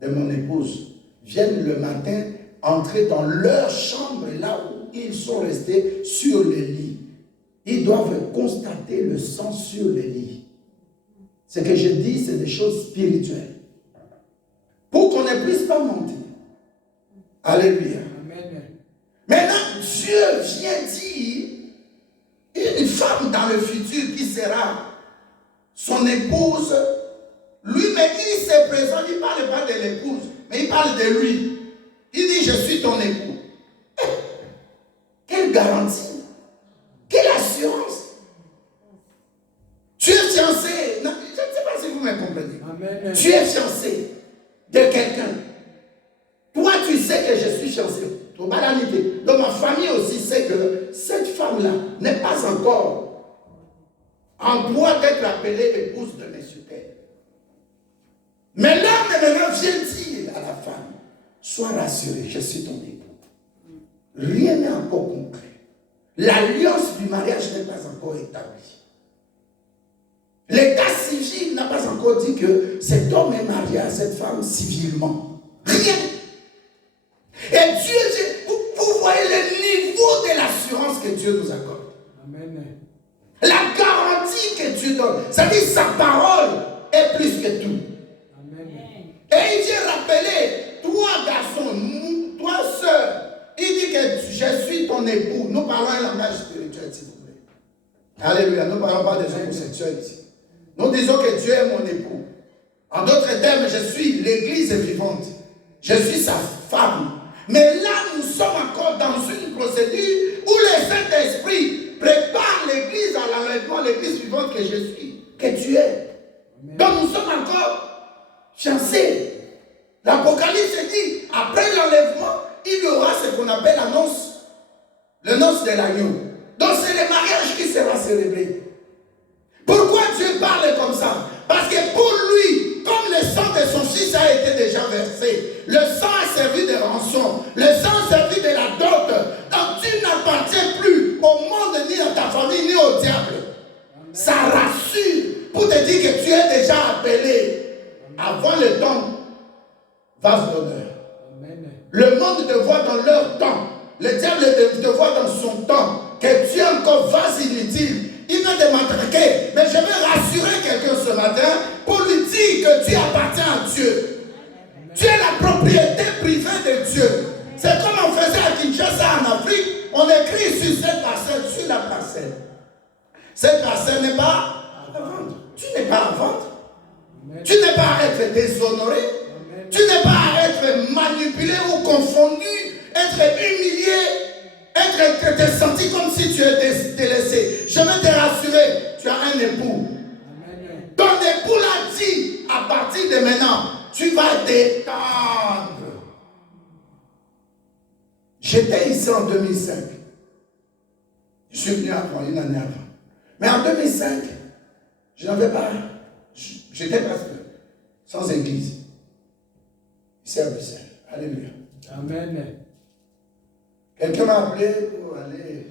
de mon épouse viennent le matin entrer dans leur chambre, là où ils sont restés sur le lit. Ils doivent constater le sang sur le lit. Ce que je dis, c'est des choses spirituelles. Pour qu'on ne puisse pas mentir. Alléluia. Amen. Maintenant, Dieu vient dire, une femme dans le futur qui sera son épouse, lui, mais il se présente, il ne parle pas de l'épouse, mais il parle de lui. Il dit, je suis ton époux. Quelle garantie, quelle assurance. Tu es fiancé, non, je ne sais pas si vous me comprenez. Amen. Tu es fiancé de quelqu'un. Toi, tu sais que je suis fiancé. Donc ma famille aussi sait que cette femme-là n'est pas encore en droit d'être appelée épouse de M. Tel. Mais l'homme maintenant vient dire à la femme, sois rassurée, je suis ton époux. Rien n'est encore concret. L'alliance du mariage n'est pas encore établie. L'état civil n'a pas encore dit que cet homme est marié à cette femme civilement. Rien. Et Dieu, vous voyez le niveau de l'assurance que Dieu nous accorde. Amen. La garantie que Dieu donne. Ça dit sa parole est plus que tout. Amen. Et il vient rappeler, toi garçon, toi sœur, il dit que je suis ton époux. Nous parlons un langage spirituel, s'il vous plaît. Alléluia. Nous ne parlons pas des homosexuels ici. Nous disons que Dieu est mon époux. En d'autres termes, je suis l'église vivante. Je suis sa femme. Mais là, nous sommes encore dans une procédure où le Saint-Esprit prépare l'église à l'enlèvement, l'église vivante que je suis, que tu es. Donc nous sommes encore fiancés. L'Apocalypse dit, après l'enlèvement, il y aura ce qu'on appelle la noce, le noce de l'agneau. Donc c'est le mariage qui sera célébré. Pourquoi Dieu parle comme ça? Parce que pour lui, comme le sang de son fils a été déjà versé, le sang a servi de rançon, le sang a servi de la dot. Donc tu n'appartiens plus au monde, ni à ta famille, ni au diable. Ça rassure pour te dire que tu es déjà appelé. Avant le temps, vase d'honneur. Le monde te voit dans leur temps. Le diable te voit dans son temps. Que tu es encore vase inutile. Il veut te matraquer. Mais je veux rassurer quelqu'un ce matin pour lui dire que tu appartiens à Dieu. Tu es la propriété privée de Dieu. C'est comme on faisait à Kinshasa en Afrique. On écrit sur cette parcelle, sur la parcelle. Cette parcelle n'est pas à vendre. Tu n'es pas à vendre. Tu n'es pas à être déshonoré. Tu n'es pas à être manipulé ou confondu, être humilié. Être te sentir comme si tu étais délaissé. Je veux te rassurer, tu as un époux. Amen. Ton époux l'a dit, à partir de maintenant, tu vas t'étendre. J'étais ici en 2005. Je suis venu avant, une année avant. Mais en 2005, je n'avais pas, j'étais pasteur, sans église. Ici à Bruxelles. Alléluia. Amen. Quelqu'un m'a appelé pour aller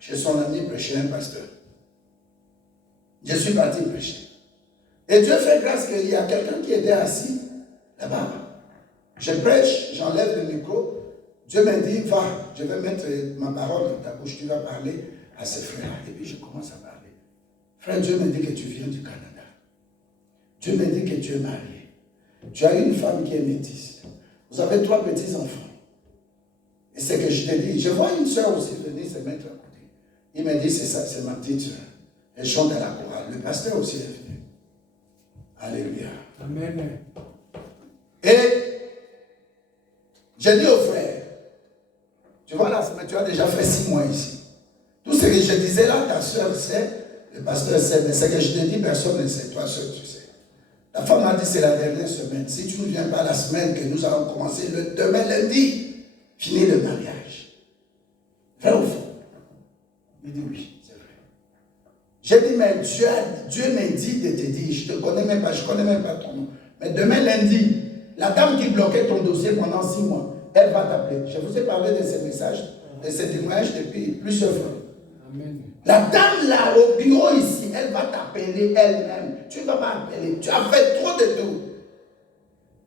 chez son ami prêcher, un pasteur. Je suis parti prêcher. Et Dieu fait grâce qu'il y a quelqu'un qui était assis là-bas. Je prêche, j'enlève le micro. Dieu m'a dit, va, je vais mettre ma parole dans ta bouche, tu vas parler à ce frère. Et puis je commence à parler. Frère, Dieu me dit que tu viens du Canada. Dieu me dit que tu es marié. Tu as une femme qui est métisse. Vous avez 3 petits-enfants. Et c'est que je te dis, je vois une soeur aussi venir se mettre à côté. Il m'a dit, c'est ça, c'est ma petite soeur. Elle chante à la chorale. Le pasteur aussi est venu. Alléluia. Amen. Et j'ai dit au frère, tu vois là, tu as déjà fait 6 mois ici. Tout ce que je disais là, ta soeur sait, le pasteur sait, mais ce que je te dis, personne ne sait. Toi seul, tu sais. La femme m'a dit, c'est la dernière semaine. Si tu ne viens pas la semaine que nous allons commencer, le demain lundi, finir le mariage. Vrai ou faux? Il dit oui, c'est vrai. J'ai dit, mais Dieu m'a dit de te dire, je ne te connais même pas, je ne connais même pas ton nom. Mais demain lundi, la dame qui bloquait ton dossier pendant 6 mois, elle va t'appeler. Je vous ai parlé de ces messages, de ces témoignages depuis plusieurs fois. Amen. La dame là au bureau ici, elle va t'appeler elle-même. Tu ne vas pas appeler. Tu as fait trop de tout.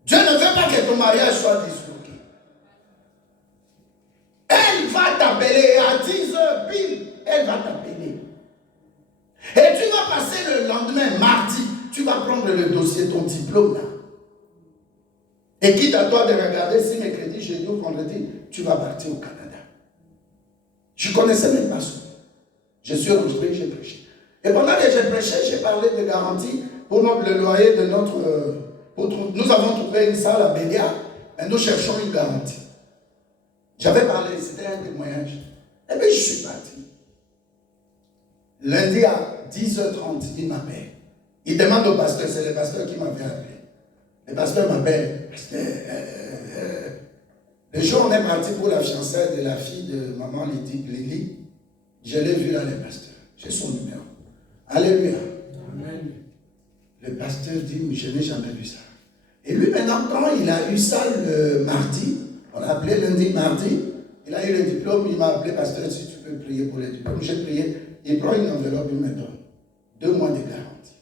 Dieu ne veut pas que ton mariage soit disloqué. Elle va t'appeler à 10h pile. Elle va t'appeler. Et tu vas passer le lendemain, mardi, tu vas prendre le dossier, ton diplôme là. Et quitte à toi de regarder si mercredi, jeudi ou vendredi, tu vas partir au Canada. Je ne connaissais même pas ça. Je suis rentré, j'ai prêché. Et pendant que j'ai prêché, j'ai parlé de garantie pour le loyer de notre... nous avons trouvé une salle à Bélia et nous cherchons une garantie. J'avais parlé, c'était un témoignage. Et puis je suis parti. Lundi à 10h30, il m'appelle. Il demande au pasteur, c'est le pasteur qui m'avait appelé. Le pasteur m'appelle. Le jour où on est parti pour la fiançailles de la fille de maman Lily, je l'ai vu là, le pasteur. J'ai son numéro. Alléluia. Amen. Le pasteur dit, mais je n'ai jamais vu ça. Et lui, maintenant, quand il a eu ça le mardi, on l'a appelé lundi, mardi, il a eu le diplôme, il m'a appelé, pasteur, si tu peux prier pour le diplôme. J'ai prié, il prend une enveloppe, il me donne 2 mois de garantie.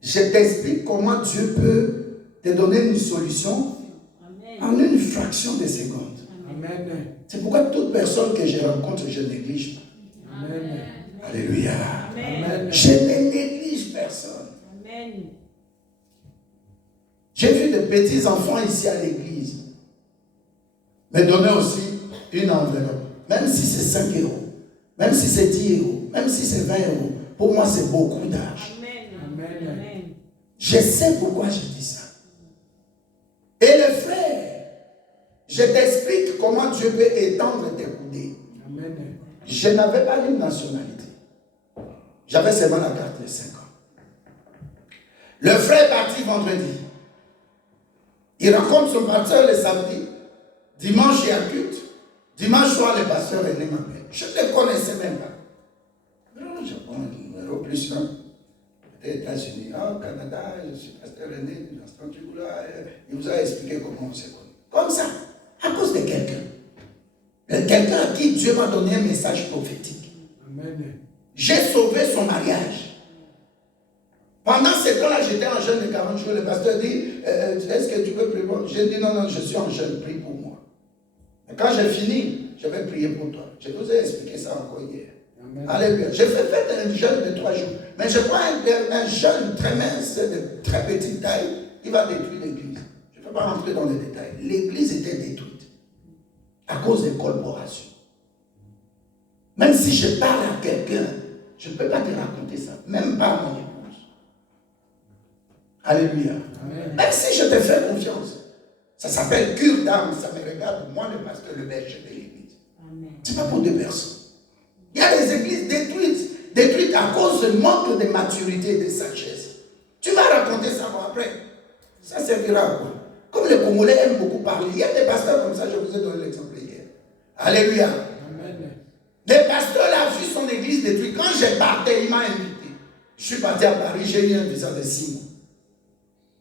Je t'explique comment Dieu peut te donner une solution en une fraction de seconde. Amen. C'est pourquoi toute personne que je rencontre, je néglige pas. Amen. Alléluia. Amen. Je ne néglige personne. Amen. J'ai vu de petits enfants ici à l'église me donner aussi une enveloppe. Même si c'est 5 €, même si c'est 10 €, même si c'est 20 €. Pour moi, c'est beaucoup d'argent. Amen. Je sais pourquoi je dis ça. Et le frère, je t'explique comment Dieu peut étendre tes coudées. Amen. Je n'avais pas une nationalité. J'avais seulement la carte de 5 ans. Le frère est parti vendredi. Il rencontre son pasteur le samedi. Dimanche, il y a culte. Dimanche soir, le pasteur René m'appelle. Je ne le connaissais même pas. Non, je prends un numéro plus 1. J'étais aux États-Unis. Au Canada, je suis pasteur René, il vous a expliqué comment on s'est connu. Comme ça, à cause de quelqu'un. Quelqu'un à qui Dieu m'a donné un message prophétique. Amen. J'ai sauvé son mariage. Pendant ce temps-là, j'étais en jeûne de 40 jours. Le pasteur dit, est-ce que tu peux prier pour moi? J'ai dit, non, je suis en jeûne, prie pour moi. Et quand j'ai fini, je vais prier pour toi. Je vous ai expliqué ça encore hier. Amen. Alléluia. J'ai fait un jeûne de 3 jours. Mais je prends un jeûne très mince, de très petite taille, il va détruire l'église. Je ne vais pas rentrer dans les détails. L'église était détruite à cause des corporations. Même si je parle à quelqu'un, je ne peux pas te raconter ça. Même pas à mon épouse. Alléluia. Amen. Même si je te fais confiance. Ça s'appelle cure d'âme. Ça me regarde, moi, le pasteur, le berger de l'église. Ce n'est pas pour 2 personnes. Il y a des églises détruites à cause du manque de maturité et de sagesse. Tu vas raconter ça après. Ça servira à quoi? Comme les Congolais aiment beaucoup parler. Il y a des pasteurs comme ça, je vous ai donné l'exemple hier. Alléluia. Amen. Le pasteur a vu son église détruite. Quand j'ai parti, il m'a invité. Je suis parti à Paris, j'ai eu un visa de 6 mois.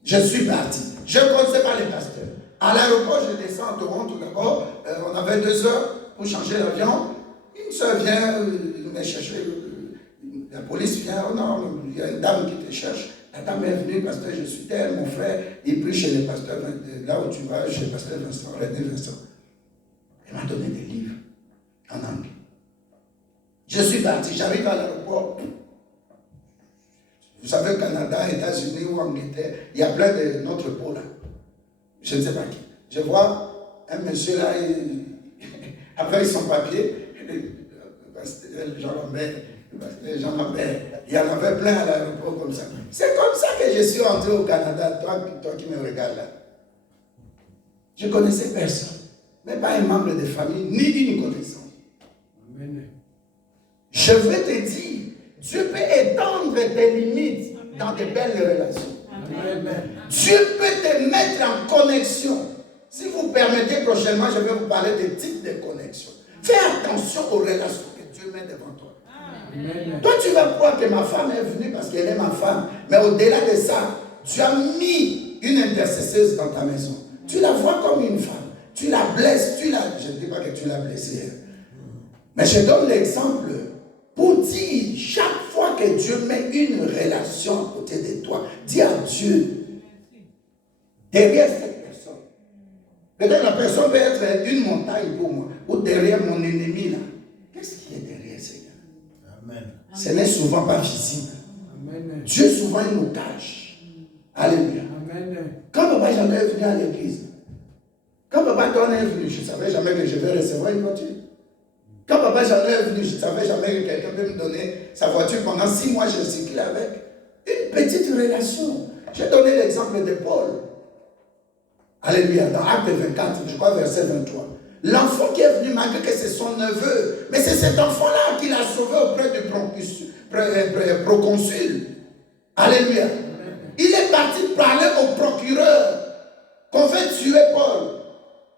Je suis parti. Je ne connaissais pas les pasteurs. À l'aéroport, je descends à Toronto d'abord. On avait 2 heures pour changer l'avion. Une soeur vient me chercher. La police vient. Oh non, il y a une dame qui te cherche. La dame est venue, pasteur, je suis tel, mon frère. Il prie chez le pasteur. Là où tu vas, chez le pasteur Vincent, René Vincent. Elle m'a donné des livres en anglais. Je suis parti, j'arrive à l'aéroport. Vous savez, au Canada, États-Unis ou Angleterre, il y a plein de notre peau là. Je ne sais pas qui. Je vois un monsieur là, après son papier, Jean Lambert, il y en avait plein à l'aéroport comme ça. C'est comme ça que je suis entré au Canada, toi qui me regardes là. Je ne connaissais personne, mais pas un membre de famille, ni une connaissance. Amen. Je veux te dire, Dieu peut étendre tes limites dans de belles relations. Amen. Dieu peut te mettre en connexion. Si vous permettez, prochainement, je vais vous parler des types de connexions. Fais attention aux relations que Dieu met devant toi. Amen. Toi, tu vas croire que ma femme est venue parce qu'elle est ma femme. Mais au-delà de ça, tu as mis une intercesseuse dans ta maison. Tu la vois comme une femme. Tu la blesses. Je ne dis pas que tu l'as blessée. Mais je donne l'exemple pour dire, chaque fois que Dieu met une relation à côté de toi, dis à Dieu, derrière cette personne, peut-être la personne peut être une montagne pour moi, ou derrière mon ennemi là. Qu'est-ce qui est derrière Seigneur? Amen. Ce n'est souvent pas visible. Amen. Dieu souvent il nous cache. Alléluia. Amen. Quand papa Jean est venu à l'église, quand papa Ton est venu, je ne savais jamais que je vais recevoir une voiture. Quand papa Jean est venu, je ne savais jamais que quelqu'un peut me donner sa voiture. Pendant 6 mois, je circulais avec. Une petite relation. J'ai donné l'exemple de Paul. Alléluia. Dans Acte 24, je crois verset 23. L'enfant qui est venu, malgré que c'est son neveu, mais c'est cet enfant-là qui l'a sauvé auprès du proconsul. Alléluia. Il est parti parler au procureur qu'on fait tuer Paul.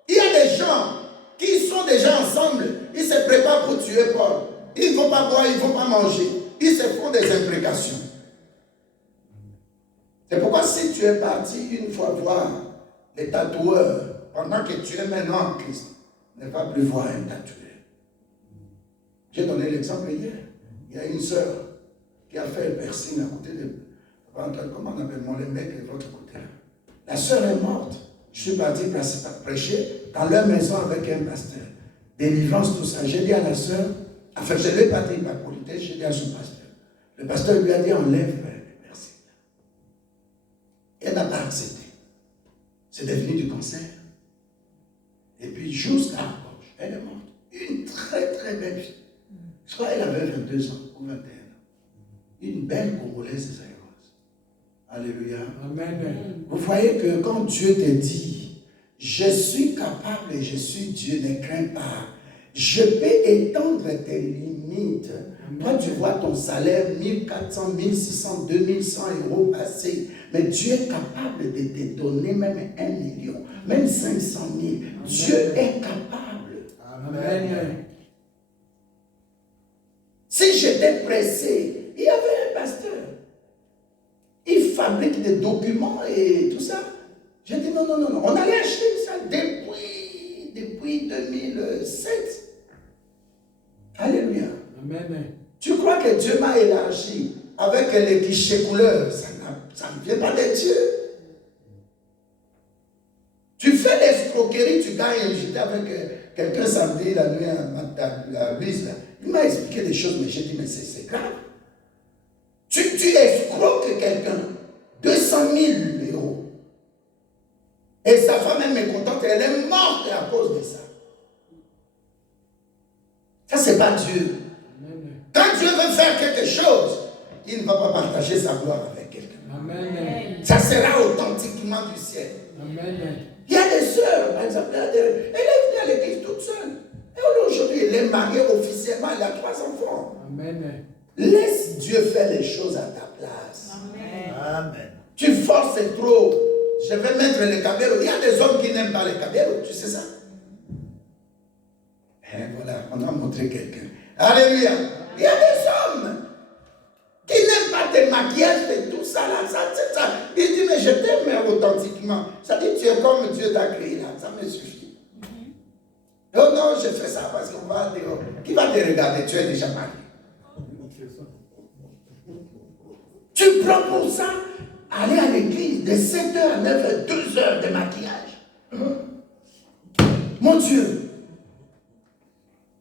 Il y a des gens qui sont déjà ensemble. Ils se préparent pour tuer Paul. Ils ne vont pas boire, ils ne vont pas manger. Ils se font des imprecations. congrégation. C'est pourquoi si tu es parti une fois voir les tatoueurs, pendant que tu es maintenant en Christ, ne va plus voir un tatoueur. J'ai donné l'exemple hier. Il y a une sœur qui a fait un piercing à côté de... Comment on appelle Molenbeek de votre côté là. La sœur est morte. Je suis parti prêcher dans leur maison avec un pasteur. Délivrance, tout ça. J'ai dit à la sœur, enfin je l'ai pas dit par politesse, j'ai dit à son pasteur. Le pasteur lui a dit enlève le piercing. Elle n'a pas accepté. C'est devenu du cancer. Et puis jusqu'à la gorge, elle est morte. Une très très belle fille. Je crois qu'elle avait 22 ans ou 21 ans. Une belle Congolaise des Aéros. Alléluia. Amen. Vous voyez que quand Dieu te dit, je suis capable et je suis Dieu, ne crains pas. Je peux étendre tes limites. Toi, tu vois ton salaire 1400, 1600, 2100 euros passer. Mais Dieu est capable de te donner même 1 million, même 500 000. Dieu est capable. Amen. Si j'étais pressé, il y avait un pasteur. Il fabrique des documents et tout ça. J'ai dit non. On allait acheter ça depuis 2007. Alléluia. Amen. Tu crois que Dieu m'a élargi avec les clichés couleurs? Ça ne vient pas de Dieu. Tu fais l'escroquerie, tu gagnes. J'étais avec quelqu'un samedi, la nuit, à Louise. Il m'a expliqué des choses, mais j'ai dit, mais c'est grave. Tu escroques quelqu'un, 200 000 euros. Et sa femme est mécontente, elle est morte à cause de ça. Ça, c'est pas Dieu. Amen. Quand Dieu veut faire quelque chose, il ne va pas partager sa gloire avec quelqu'un. Amen. Ça sera authentiquement du ciel. Amen. Il y a des sœurs, par exemple, elle est venue à l'église toute seule. Et aujourd'hui, elle est mariée officiellement, elle a 3 enfants. Amen. Laisse Dieu faire les choses à ta place. Amen. Tu forces trop. Je vais mettre les cabellos. Il y a des hommes qui n'aiment pas les cabellos, tu sais ça? Et voilà, on a montré quelqu'un. Alléluia. Il y a des hommes qui n'aiment pas tes maquillages et tout ça là. Ça. Il dit, mais je t'aime authentiquement. Ça dit, tu es comme Dieu t'a créé là. Ça me suffit. Oh non, je fais ça parce qu'on va dehors. Qui va te regarder? Tu es déjà marié. Tu prends pour ça aller à l'église de 7h à 9h, 2 heures de maquillage. Mon Dieu.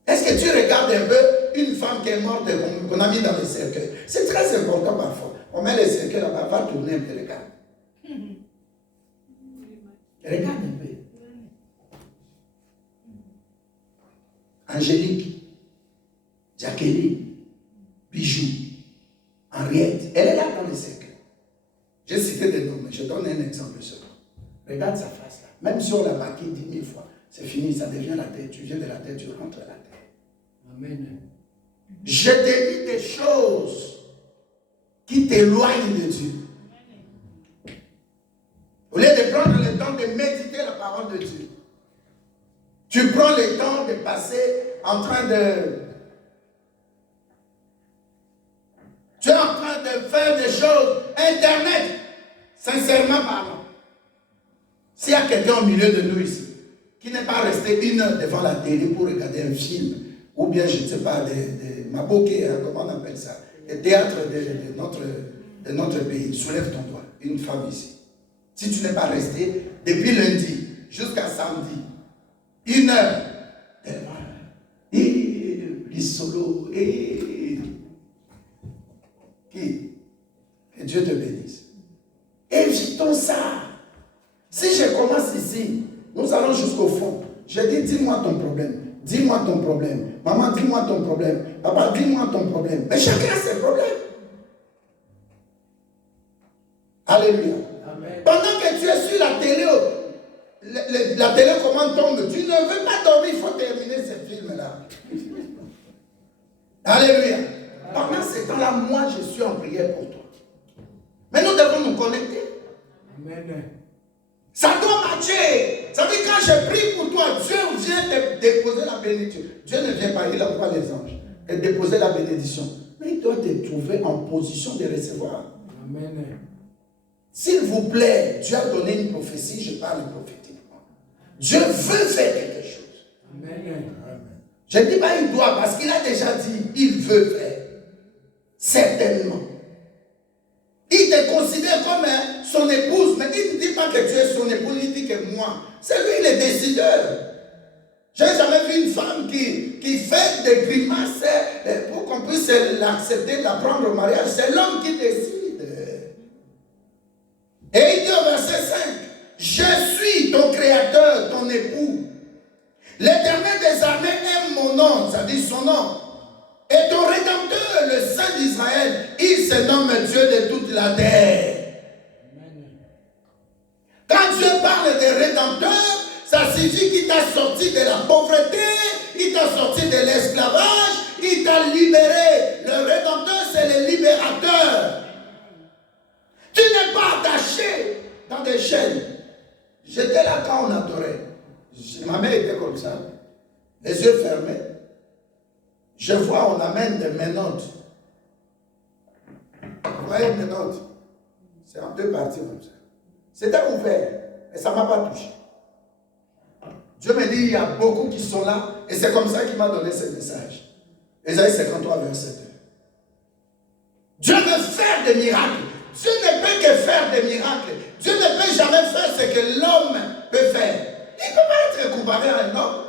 Est-ce que tu regardes un peu une femme qui est morte qu'on a mis dans le cercueil? C'est très important parfois. On met les cercueils là-bas, va tourner un peu, regarde. Regarde un peu. Angélique, Jacqueline, Bijou, Henriette, elle est là dans le cercueil. J'ai cité des noms, mais je donne un exemple seulement. Regarde sa face là. Même si on l'a maquillée 10 000 fois, c'est fini, ça devient la tête. Tu viens de la tête, tu rentres à la tête. Amen. Je te dis des choses qui t'éloignent de Dieu. Au lieu de prendre le temps de méditer la parole de Dieu, tu prends le temps de passer en train de... Tu es en train de faire des choses. Internet, sincèrement parlant. S'il y a quelqu'un au milieu de nous ici qui n'est pas resté 1 heure devant la télé pour regarder un film, ou bien, je ne sais pas, de Maboké, hein, comment on appelle ça, le théâtre de notre pays, soulève ton doigt, une femme ici. Si tu n'es pas resté depuis lundi jusqu'à samedi, 1 heure devant, et les solos, et qui? Que Dieu te bénisse. Évitons ça. Si je commence ici, nous allons jusqu'au fond. Je dis, dis-moi ton problème. Dis-moi ton problème. Maman, dis-moi ton problème. Papa, dis-moi ton problème. Mais chacun a ses problèmes. Alléluia. Amen. Pendant que tu es sur la télé, la télécommande tombe, tu ne veux pas dormir, il faut terminer ce film-là. Alléluia. Pendant ce temps-là, moi, je suis en prière pour toi. Mais nous devons nous connecter. Amen. Ça doit marcher. Ça veut dire quand je prie pour toi, Dieu vient te déposer la bénédiction. Dieu ne vient pas, il envoie les anges. Et déposer la bénédiction. l'esprit doit te trouver en position de recevoir. Amen. S'il vous plaît, Dieu a donné une prophétie, je parle prophétiquement. Dieu veut faire quelque chose. Amen. Je ne dis pas il doit, parce qu'il a déjà dit, il veut faire. Certainement. Il te considère comme son épouse, mais il ne dit pas que tu es son épouse, il dit que moi. C'est lui le décideur. Je n'ai jamais vu une femme qui fait des grimaces pour qu'on puisse l'accepter, la prendre au mariage. C'est l'homme qui décide. Et il dit au verset 5, je suis ton créateur, ton époux. L'Éternel des armées aime mon nom, ça dit son nom. Et ton rédempteur, le Saint d'Israël, il se nomme Dieu de toute la terre. Quand Dieu parle de rédempteur, ça signifie qu'il t'a sorti de la pauvreté, il t'a sorti de l'esclavage, il t'a libéré. Le rédempteur, c'est le libérateur. Tu n'es pas attaché dans des chaînes. J'étais là quand on adorait. Ma mère était comme ça, les yeux fermés. Je vois, on amène des menottes. Vous voyez les menottes? C'est en deux parties comme ça. C'était ouvert, et ça ne m'a pas touché. Dieu me dit, il y a beaucoup qui sont là, et c'est comme ça qu'il m'a donné ce message. Ésaïe 53, verset 2. Dieu veut faire des miracles. Dieu ne peut que faire des miracles. Dieu ne peut jamais faire ce que l'homme peut faire. Il ne peut pas être comparé à un homme.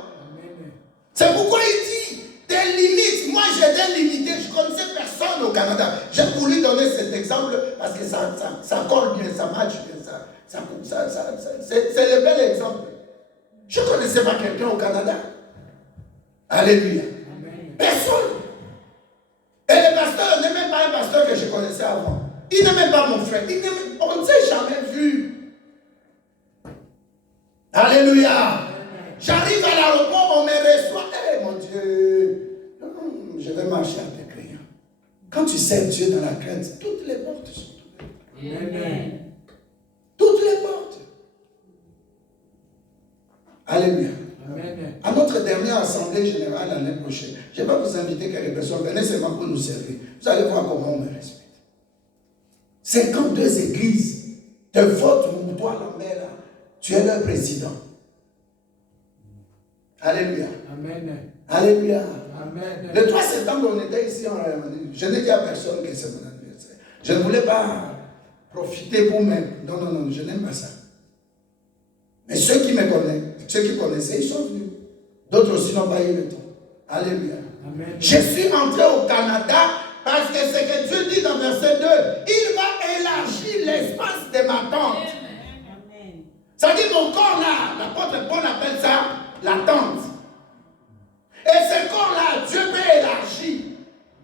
C'est pourquoi il dit, des limites. Moi, j'étais limité. Je ne connaissais personne au Canada. J'ai voulu donner cet exemple parce que ça colle bien, ça match bien. C'est le bel exemple. Je ne connaissais pas quelqu'un au Canada. Alléluia. Amen. Personne. Et le pasteur n'est même pas un pasteur que je connaissais avant. Il n'est même pas mon frère. On ne s'est jamais vu. Alléluia. J'arrive à l'aéroport, on me reçoit. Eh mon Dieu, je vais marcher avec rien. Quand tu sers Dieu dans la crainte, toutes les portes sont ouvertes. Amen. Toutes les portes. Alléluia. Amen. À notre dernière assemblée générale l'année prochaine, je vais vous inviter quelques personnes. Venez seulement pour nous servir. Vous allez voir comment on me respecte. 52 églises te votent, toi la mère, là. Tu es leur président. Alléluia. Amen. Alléluia. Amen. Le 3 septembre, on était ici en Royaume-Uni. Je n'ai dit à personne que c'est mon anniversaire. Je ne voulais pas profiter pour même. Non, je n'aime pas ça. Mais ceux qui me connaissent, ceux qui connaissaient, ils sont venus. D'autres aussi n'ont pas eu le temps. Alléluia. Amen. Je suis entré au Canada parce que c'est que Dieu dit dans verset 2, il va élargir l'espace de ma tente. Amen. Ça dit mon corps là, l'apôtre Paul appelle ça la tente. Et ce corps-là, Dieu peut élargir.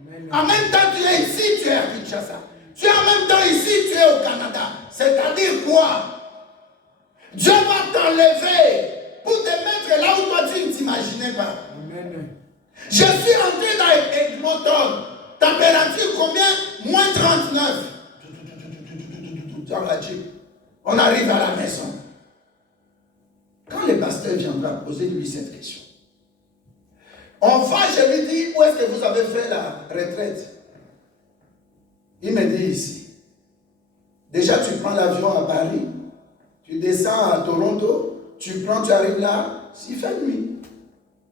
Amen. En même temps, tu es ici, tu es à Kinshasa. Tu es en même temps ici, tu es au Canada. C'est-à-dire quoi? Dieu va t'enlever pour te mettre là où toi tu ne t'imaginais pas. Amen. Je suis entré dans Edmonton. Température combien? Moins 39. Dans la Jeep. On arrive à la maison. Quand le pasteur viendra poser lui cette question, enfin je lui dis, où est-ce que vous avez fait la retraite? Il me dit ici. Déjà tu prends l'avion à Paris, tu descends à Toronto, tu arrives là, il fait nuit.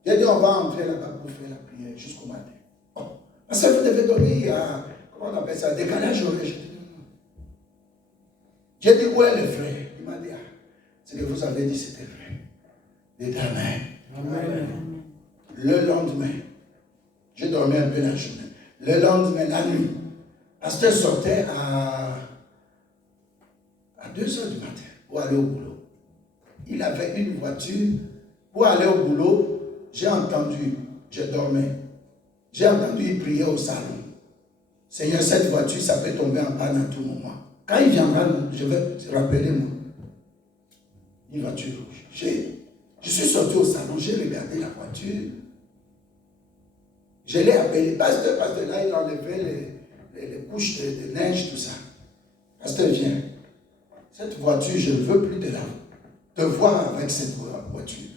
J'ai dit on va entrer là-bas pour faire la prière jusqu'au matin. Oh. Parce que vous devez donner à, comment on appelle ça, décalage horaire. J'ai dit où est le frère? Il m'a dit, ce que vous avez dit c'était vrai. Dites Amen. Amen. Le lendemain, j'ai dormi un peu la journée. Le lendemain, la nuit, pasteur sortait à 2h du matin pour aller au boulot. Il avait une voiture pour aller au boulot. J'ai entendu, je dormais. J'ai entendu il prier au salon. Seigneur, cette voiture, ça peut tomber en panne à tout moment. Quand il viendra, je vais rappeler moi. Une voiture rouge. Je suis sorti au salon, j'ai regardé la voiture. Je l'ai appelé. Pasteur, là, il enlevait les couches de neige, tout ça. Pasteur, viens. Cette voiture, je ne veux plus te voir avec cette voiture.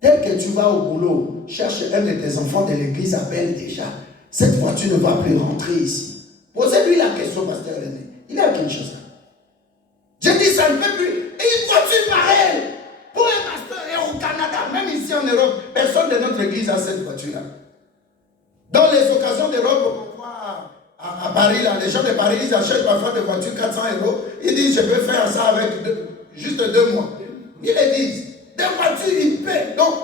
Dès que tu vas au boulot, cherche un de tes enfants de l'église, appelle déjà. cette voiture ne va plus rentrer ici. Posez-lui la question, pasteur René. Il est à Kinshasa. J'ai dit, ça ne peut plus. Et une voiture pareille, pour un pasteur, et au Canada, même ici en Europe, personne de notre église a cette voiture-là. Dans les occasions d'Europe, on voit à Paris, là, les gens de Paris, ils achètent parfois des voitures 400 €. Ils disent, je peux faire ça avec juste 2 mois. Ils les disent, des voitures, ils paient. Donc,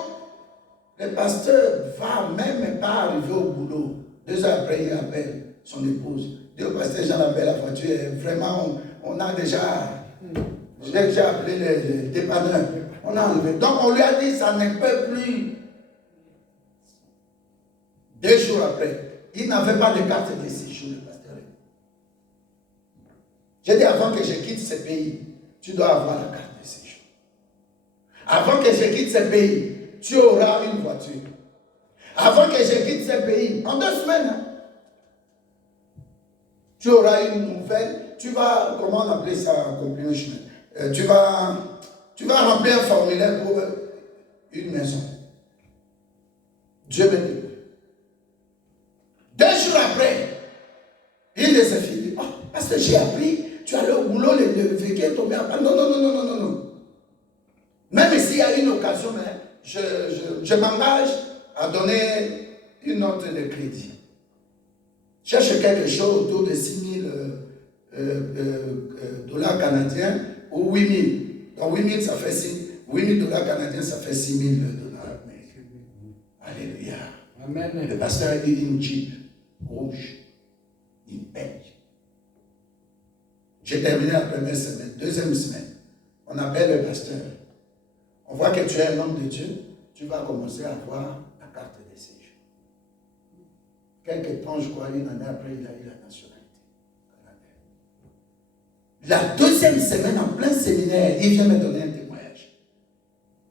le pasteur va même pas arriver au boulot. 2 heures après, il appelle son épouse. Il dit au pasteur, j'en appelle la voiture. Vraiment, on a déjà... J'ai déjà appelé les dépanneurs. On a enlevé. Donc, on lui a dit, ça ne peut plus. 2 jours après, il n'avait pas de carte de séjour, le pasteur. J'ai dit, avant que je quitte ce pays, tu dois avoir la carte de séjour. Avant que je quitte ce pays, tu auras une voiture. Avant que je quitte ce pays, en 2 semaines, hein, tu auras une nouvelle, tu vas, comment on appelle ça, tu vas remplir un formulaire pour une maison. Dieu me dit. 2 jours après, une de ses filles dit, oh, parce que j'ai appris, tu allais au boulot, le véhicule est tombé en panne. Non. Même s'il y a une occasion, je m'engage à donner une note de crédit. Cherche quelque chose autour de 6 000 dollars canadiens ou 8 000. Donc 8 000, ça fait 8 000 dollars canadiens, ça fait 6 000 dollars américains. Alléluia. Amen. Le pasteur a dit une Jeep rouge. Il paye. J'ai terminé la première semaine. 2e semaine, on appelle le pasteur. On voit que tu es un homme de Dieu. Tu vas commencer à avoir la carte de séjour. Quelque temps, je crois, une année après, il a eu la nationalité canadienne. La 2e semaine, en plein séminaire, il vient me donner un témoignage.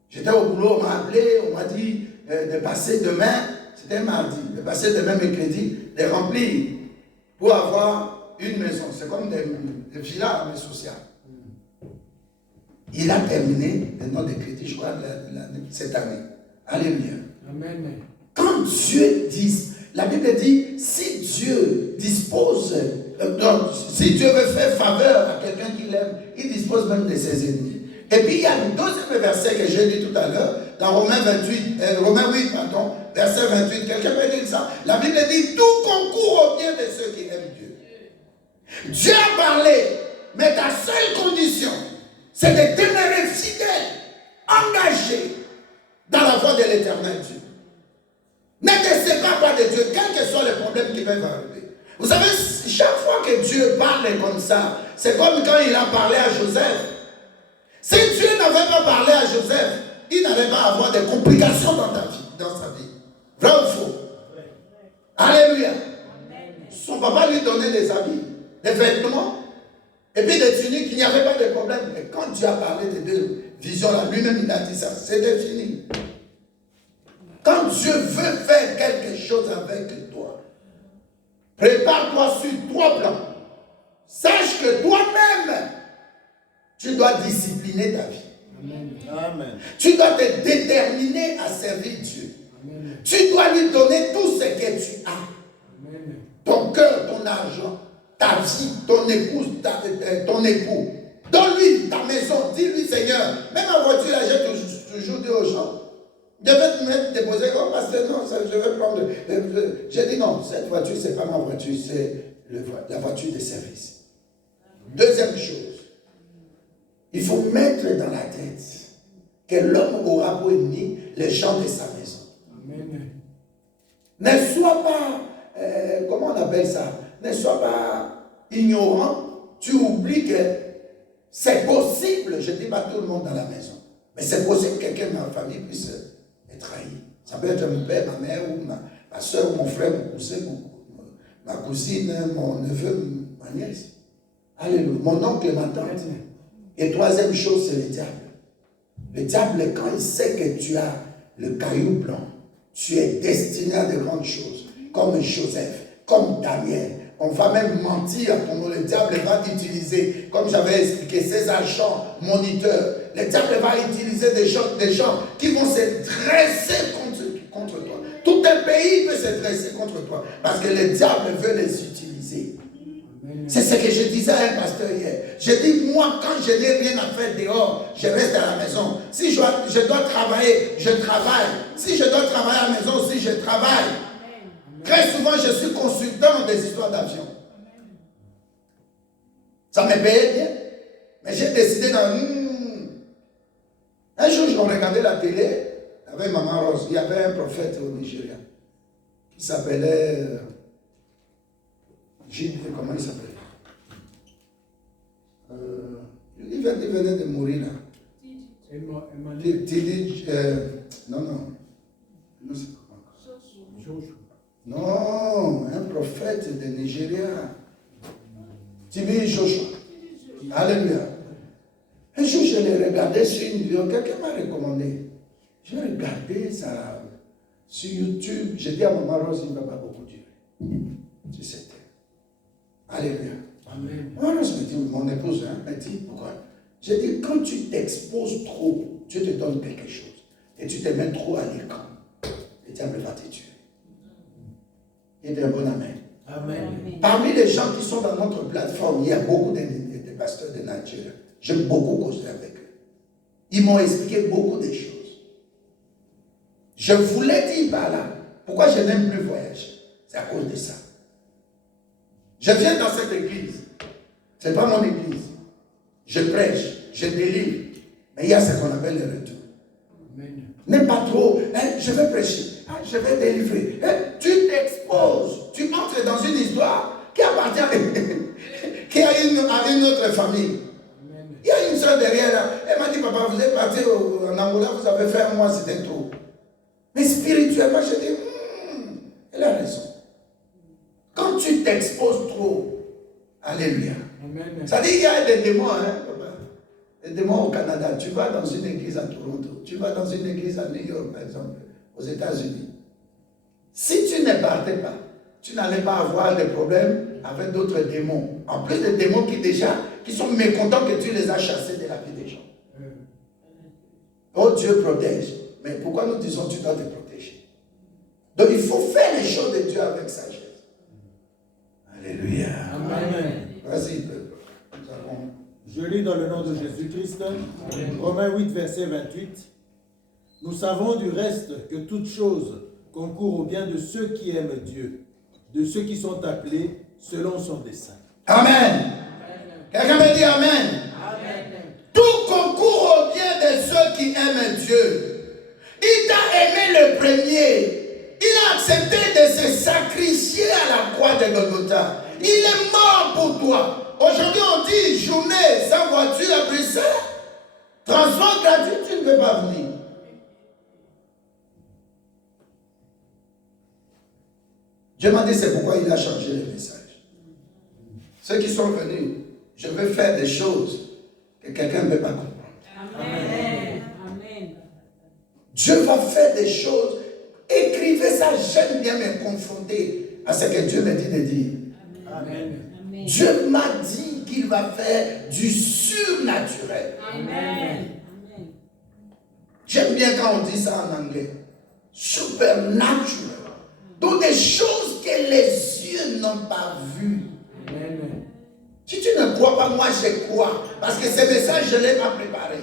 J'étais au boulot, on m'a appelé, on m'a dit de passer demain, c'était un mardi, de passer demain mercredi, de remplir pour avoir une maison. C'est comme des villas, mais sociales. Il a terminé le nom de crédit, je crois, cette année. Alléluia. Amen. Quand Dieu dit, la Bible dit, si Dieu dispose, si Dieu veut faire faveur à quelqu'un qu'il aime, il dispose même de ses ennemis. Et puis il y a le 2e verset que j'ai dit tout à l'heure, dans Romains 8, verset 28. Quelqu'un peut dire ça? La Bible dit, tout concourt au bien de ceux qui aiment Dieu. Dieu a parlé, mais ta seule condition, c'est de demeurer fidèle, engagé dans la voie de l'éternel Dieu. Ne te sépare pas de Dieu, quels que soient les problèmes qui peuvent arriver. Vous savez, chaque fois que Dieu parle comme ça, c'est comme quand il a parlé à Joseph. Si Dieu n'avait pas parlé à Joseph, il n'allait pas avoir de complications dans sa vie. Vrai ou faux? Alléluia. Son papa lui donnait des habits, des vêtements, et puis des tuniques, il n'y avait pas de problème. Mais quand Dieu a parlé des 2 visions-là, lui-même il a dit ça, c'était fini. Quand Dieu veut faire quelque chose avec toi, prépare-toi sur 3 plans. Sache que toi-même, tu dois discipliner ta vie. Amen. Tu dois te déterminer à servir Dieu. Amen. Tu dois lui donner tout ce que tu as. Amen. Ton cœur, ton argent, ta vie, ton épouse, ton époux. Donne-lui ta maison. Dis-lui, Seigneur, même en voiture, là, j'ai toujours dit aux gens, je vais te mettre déposer. Oh, parce que non, je vais prendre. J'ai dit non, cette voiture, ce n'est pas ma voiture, c'est la voiture de service. 2e chose, il faut mettre dans la tête que l'homme aura pour ennemi les gens de sa maison. Amen. Ne sois pas, comment on appelle ça? Ne sois pas ignorant. Tu oublies que c'est possible, je ne dis pas tout le monde dans la maison, mais c'est possible que quelqu'un de ma famille puisse être trahi. Ça peut être mon père, ma mère, ou ma soeur, ou mon frère, mon cousin, ma cousine, mon neveu, ma nièce. Alléluia. Mon oncle, ma tante. Et 3e chose, c'est le diable. Le diable, quand il sait que tu as le caillou blanc, tu es destiné à de grandes choses, comme Joseph, comme Daniel. On va même mentir à ton nom. Le diable va t'utiliser, comme j'avais expliqué, ces agents moniteurs. Le diable va utiliser des gens qui vont se dresser contre toi. Tout un pays peut se dressés contre toi. Parce que le diable veut les utiliser. C'est ce que je disais à un pasteur hier. Je dis, moi, quand je n'ai rien à faire dehors, je reste à la maison. Si je dois travailler, je travaille. Si je dois travailler à la maison aussi, je travaille. Très souvent, je suis consultant des histoires d'avion. Ça me payait bien. Mais j'ai décidé Un jour, je regardais la télé avec Maman Rose. Il y avait un prophète au Nigeria qui s'appelait comment il s'appelait? Il venait de mourir là. Non, un prophète de Nigeria. Tibi Joshua. Alléluia. Un jour, je l'ai regardé sur une vidéo. Quelqu'un m'a recommandé. Je l'ai regardé ça sur YouTube. J'ai dit à Maman Rose, il ne va pas beaucoup durer. C'est c'était. Alléluia. Amen. Maman Rose me dit, mon épouse, me dit, pourquoi? J'ai dit, quand tu t'exposes trop, tu te donnes quelque chose. Et tu te mets trop à l'écran. Le diable va te tuer. Et un bon amen. Amen. Parmi les gens qui sont dans notre plateforme, il y a beaucoup de pasteurs de Nigeria. J'aime beaucoup causer avec eux. Ils m'ont expliqué beaucoup de choses. Je voulais dire par là, pourquoi je n'aime plus voyager? C'est à cause de ça. Je viens dans cette église. Ce n'est pas mon église. Je prêche, je délivre. Mais il y a ce qu'on appelle le retour. N'aime pas trop, je vais prêcher, je vais délivrer. Tu t'exposes, tu entres dans une histoire qui appartient à une autre famille. Il y a une soeur derrière là, elle m'a dit, papa, vous êtes parti en Angola, vous avez fait un mois, c'était trop. Mais spirituellement, je dis, elle a raison. Quand tu t'exposes trop, alléluia. Ça dit, il y a des démons, papa. Des démons au Canada. Tu vas dans une église à Toronto, tu vas dans une église à New York, par exemple, aux États-Unis. Si tu ne partais pas, tu n'allais pas avoir de problèmes avec d'autres démons. En plus des démons qui sont mécontents que tu les as chassés de la vie des gens. Oh, Dieu protège. Mais pourquoi nous disons tu dois te protéger? Donc il faut faire les choses de Dieu avec sagesse. Alléluia. Amen. Vas-y, peuple. Je lis dans le nom de Jésus-Christ, Romains 8, verset 28. Nous savons du reste que toute chose concourt au bien de ceux qui aiment Dieu, de ceux qui sont appelés selon son dessein. Amen. Quelqu'un me dit Amen. Amen. Tout concourt au bien de ceux qui aiment Dieu. Il t'a aimé le premier. Il a accepté de se sacrifier à la croix de Golgotha. Il est mort pour toi. Aujourd'hui, on dit journée sans voiture à Bruxelles. Transport gratuit, tu ne peux pas venir. Dieu m'a dit, c'est pourquoi il a changé le message. Ceux qui sont venus, je veux faire des choses que quelqu'un ne peut pas comprendre. Amen. Amen. Dieu va faire des choses. Écrivez ça, j'aime bien me confronter à ce que Dieu me dit de dire. Amen. Amen. Dieu m'a dit qu'il va faire du surnaturel. Amen. J'aime bien quand on dit ça en anglais. Supernatural. Donc des choses que les yeux n'ont pas vues. Amen. Si tu ne crois pas, moi je crois. Parce que ce message, je ne l'ai pas préparé.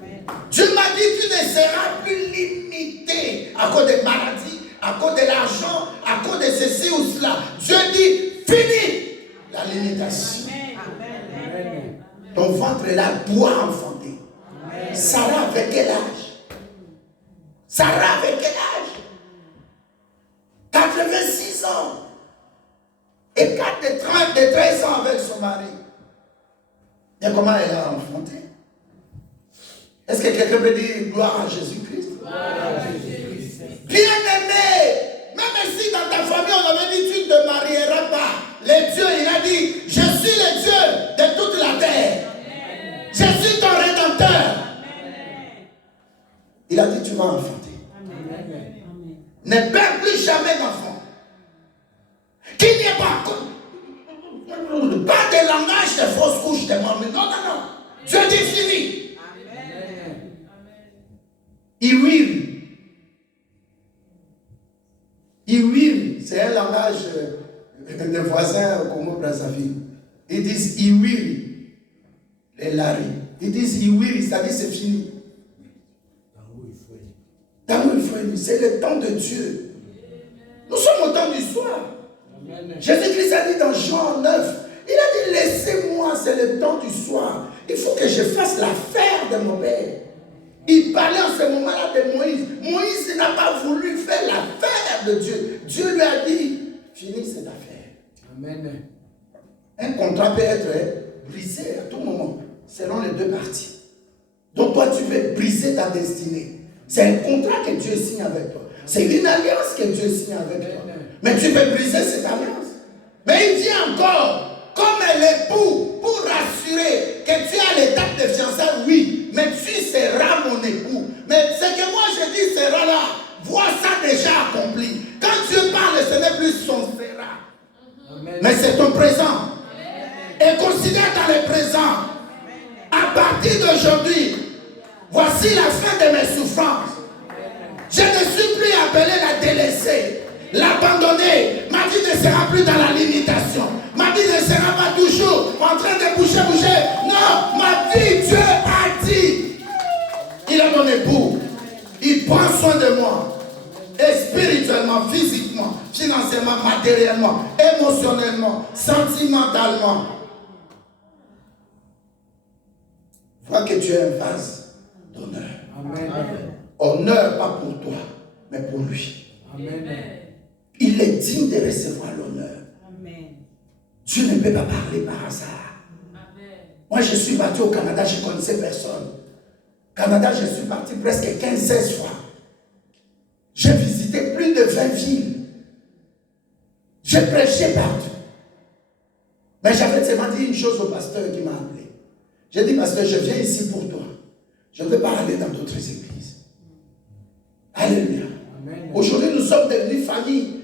Amen. Dieu m'a dit, tu ne seras plus limité à cause des maladies, à cause de l'argent, à cause de ceci ou cela. Dieu dit, fini la limitation. Amen. Ton ventre là doit enfanter. Amen. Sarah avec quel âge? Sarah avec quel âge? 86 ans. Et 4 de 13 ans avec son mari. Et comment elle a enfanté? Est-ce que quelqu'un peut dire gloire à Jésus-Christ? Bien-aimé, même si dans ta famille on avait dit tu ne te marieras pas, le Dieu, il a dit, je suis le Dieu de toute la terre. Amen. Je suis ton rédempteur. Amen. Il a dit, tu vas enfanter. Amen. Ne perds plus jamais d'enfant. Qu'il n'y ait pas de langage de fausse couche de maman. Non, non, non. Dieu dit fini. Amen. Il will. C'est un langage des voisins au Congo-Brazzaville. Ils disent Iwiri, les Lari. Ils disent Iwiri, ça dit c'est fini. C'est le temps de Dieu. Nous sommes au temps du soir. Jésus-Christ a dit dans Jean 9, il a dit laissez-moi, c'est le temps du soir. Il faut que je fasse l'affaire de mon Père. Il parlait en ce moment-là de Moïse. Moïse n'a pas voulu faire l'affaire de Dieu. Dieu lui a dit, finis cette affaire. Amen. Un contrat peut être brisé à tout moment, selon les deux parties. Donc toi, tu veux briser ta destinée. C'est un contrat que Dieu signe avec toi. C'est une alliance que Dieu signe avec toi. Mais tu peux briser cette alliance. Mais il dit encore, comme l'époux, pour rassurer que tu es à l'étape de fiançailles, oui, mais tu seras mon époux. Mais ce que moi je dis sera là. Vois ça déjà accompli. Quand Dieu parle, ce n'est plus son sera. Mais c'est ton présent. Et considère dans le présent. À partir d'aujourd'hui, voici la fin de mes souffrances. Je ne suis plus appelé la délaissée, l'abandonner. Ma vie ne sera plus dans la limitation. Ma vie ne sera pas toujours en train de bouger. Non, ma vie, Dieu a dit. Il est mon époux. Il prend soin de moi. Et spirituellement, physiquement, financièrement, matériellement, émotionnellement, sentimentalement. Vois que tu es un vase d'honneur. Amen. Honneur pas pour toi, mais pour lui. Amen. Il est digne de recevoir l'honneur. Dieu ne peut pas parler par hasard. Amen. Moi, je suis parti au Canada, je ne connaissais personne. Canada, je suis parti presque 15-16 fois. J'ai visité plus de 20 villes. J'ai prêché partout. Mais j'avais seulement dit une chose au pasteur qui m'a appelé. J'ai dit, pasteur, je viens ici pour toi. Je ne veux pas aller dans d'autres églises. Alléluia. Aujourd'hui, nous sommes devenus famille.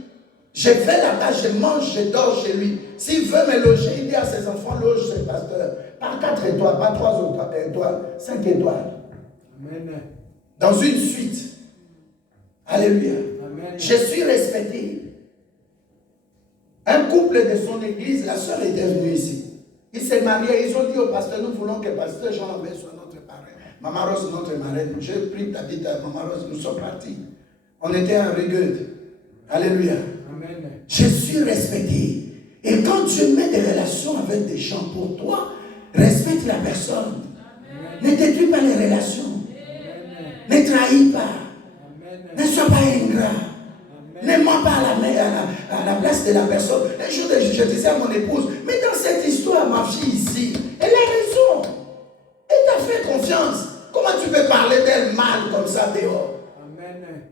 Je vais là-bas, je mange, je dors chez lui. S'il veut me loger, il dit à ses enfants, loge ce pasteur. Pas 4 étoiles, pas 3 étoiles, 5 étoiles. Amen. Dans une suite. Alléluia. Amen. Je suis respecté. Un couple de son église, la soeur était venue ici. Ils s'est mariés, ils ont dit au pasteur, nous voulons que le pasteur Jean Lambert soit notre parrain. Maman Rose, notre marraine. J'ai pris ta vie à Maman Rose, nous sommes partis. On était en rigueur. Alléluia. Amen. Je suis respecté. Et quand Dieu met des relations avec des gens pour toi, respecte la personne. Amen. Ne détruis pas les relations. Amen. Ne trahis pas. Amen. Ne sois pas ingrat. Ne mens pas à la place de la personne. Un jour, je disais à mon épouse, mais dans cette histoire, ma fille ici, elle a raison. Elle t'a fait confiance. Comment tu peux parler d'elle mal comme ça dehors? Amen.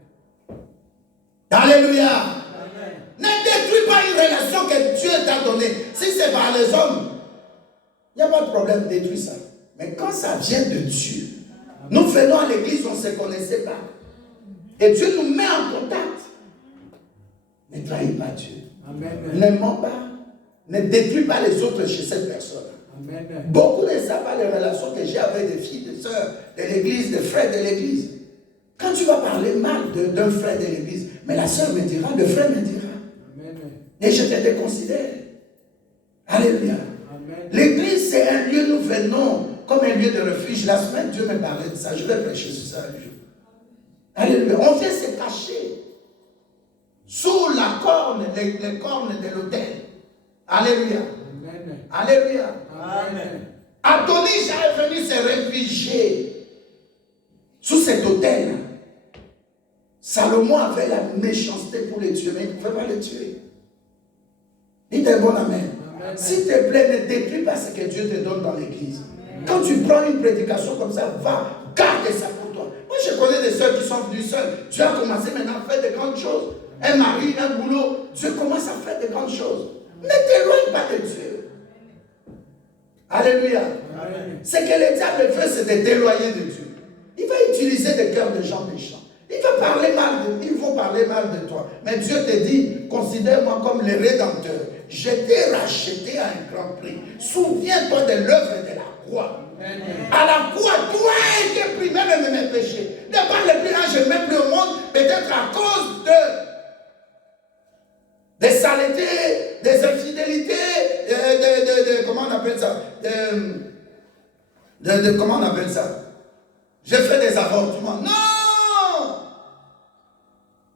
Alléluia. Amen. Ne détruis pas une relation que Dieu t'a donnée. Si c'est par les hommes, il n'y a pas de problème, détruis ça. Mais quand ça vient de Dieu, nous venons à l'église, on ne se connaissait pas. Et Dieu nous met en contact. Ne trahis pas Dieu. Amen. Ne mens pas. Ne détruis pas les autres chez cette personne. Amen. Beaucoup ne savent pas les relations que j'ai avec des filles, des sœurs de l'église, des frères de l'église. Quand tu vas parler mal d'un frère de l'église, mais la sœur me dira, le frère me dira. Amen. Et je te déconsidère. Alléluia. L'église, c'est un lieu, nous venons comme un lieu de refuge. La semaine, Dieu me parlait de ça. Je vais prêcher sur ça un jour. Alléluia. On vient se cacher sous la corne, les cornes de l'autel. Alléluia. Amen. Alléluia. Amen. Adonis est venu se réfugier sous cet autel. Salomon avait la méchanceté pour les tuer, mais il ne pouvait pas les tuer. Dites un bon amen. Amen. S'il te plaît, ne détruis pas ce que Dieu te donne dans l'église. Quand tu prends une prédication comme ça, va, garde ça pour toi. Moi, je connais des sœurs qui sont venues seules. Dieu a commencé maintenant à faire de grandes choses. Un mari, un boulot, Dieu commence à faire de grandes choses. Ne t'éloigne pas de Dieu. Alléluia. Amen. Ce que le diable veut, c'est de t'éloigner de Dieu. Il va utiliser des cœurs de gens méchants. Ils vont parler mal de toi. Mais Dieu te dit, considère-moi comme le Rédempteur. Je t'ai racheté à un grand prix. Souviens-toi de l'œuvre de la croix. Amen. À la croix, toi été pris même de mes péchés. Ne parle plus là, je ne m'aime plus au monde, peut-être à cause de comment on appelle ça? J'ai fait des avortements. Non!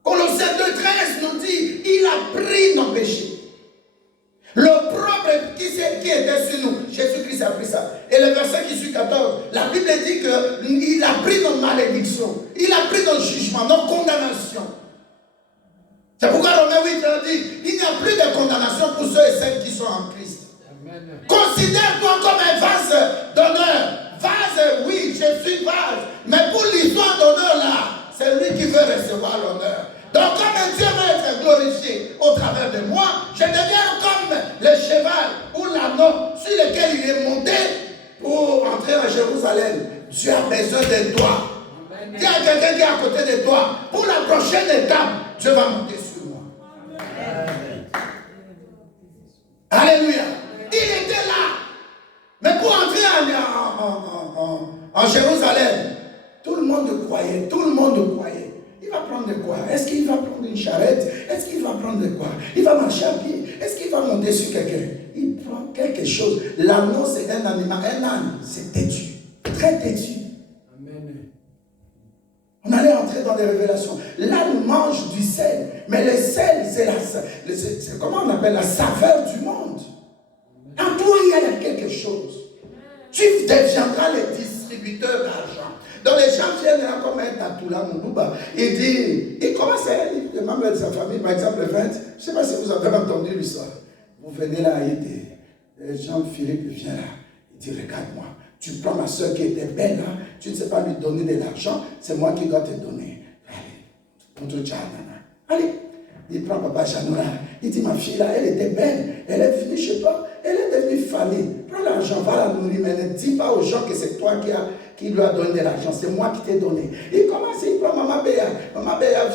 Colossiens 2,13 nous dit, il a pris nos péchés. Le propre qui était sur nous, Jésus-Christ a pris ça. Et le verset qui suit 14, la Bible dit qu'il a pris nos malédictions, il a pris nos jugements, nos condamnations. C'est pourquoi Romains 8 dit, il n'y a plus de condamnation pour ceux et celles qui sont en Christ. Amen. Considère-toi comme un vase d'honneur. Vase, oui, je suis vase. Mais pour l'histoire d'honneur là, c'est lui qui veut recevoir l'honneur. Donc comme Dieu va être glorifié au travers de moi, je deviens comme le cheval ou l'anneau sur lequel il est monté pour entrer à Jérusalem. Dieu a besoin de toi. Dis à quelqu'un qui est à côté de toi, pour la prochaine étape, Dieu va monter sur moi. Amen. Alléluia. Il était là. Mais pour entrer en Jérusalem, tout le monde croyait, tout le monde croyait. Il va prendre de quoi? Est-ce qu'il va prendre une charrette? Est-ce qu'il va prendre de quoi? Il va marcher à pied? Est-ce qu'il va monter sur quelqu'un? Il prend quelque chose. L'anneau, c'est un animal. Un âne, c'est têtu. Très têtu. Amen. On allait entrer dans des révélations. L'âne mange du sel. Mais le sel, c'est comment on appelle la saveur du monde. En toi, il y a quelque chose. Tu deviendras le distributeur d'argent. Donc les gens viennent là comme un tatoula, mon bouba. Il commence à aller, les membres de sa famille, par exemple le 20, je ne sais pas si vous avez entendu l'histoire. Vous venez là, Jean-Philippe vient là, il dit, regarde-moi, tu prends ma soeur qui était belle là, tu ne sais pas lui donner de l'argent, c'est moi qui dois te donner. Allez, allez. Il prend papa Janoura, il dit, ma fille là, elle était belle, elle est venue chez toi, elle est devenue famille. Prends l'argent, va la nourrir, mais ne dis pas aux gens que c'est toi qui lui a donné de l'argent, c'est moi qui t'ai donné. Il commence, il prend Maman Béa,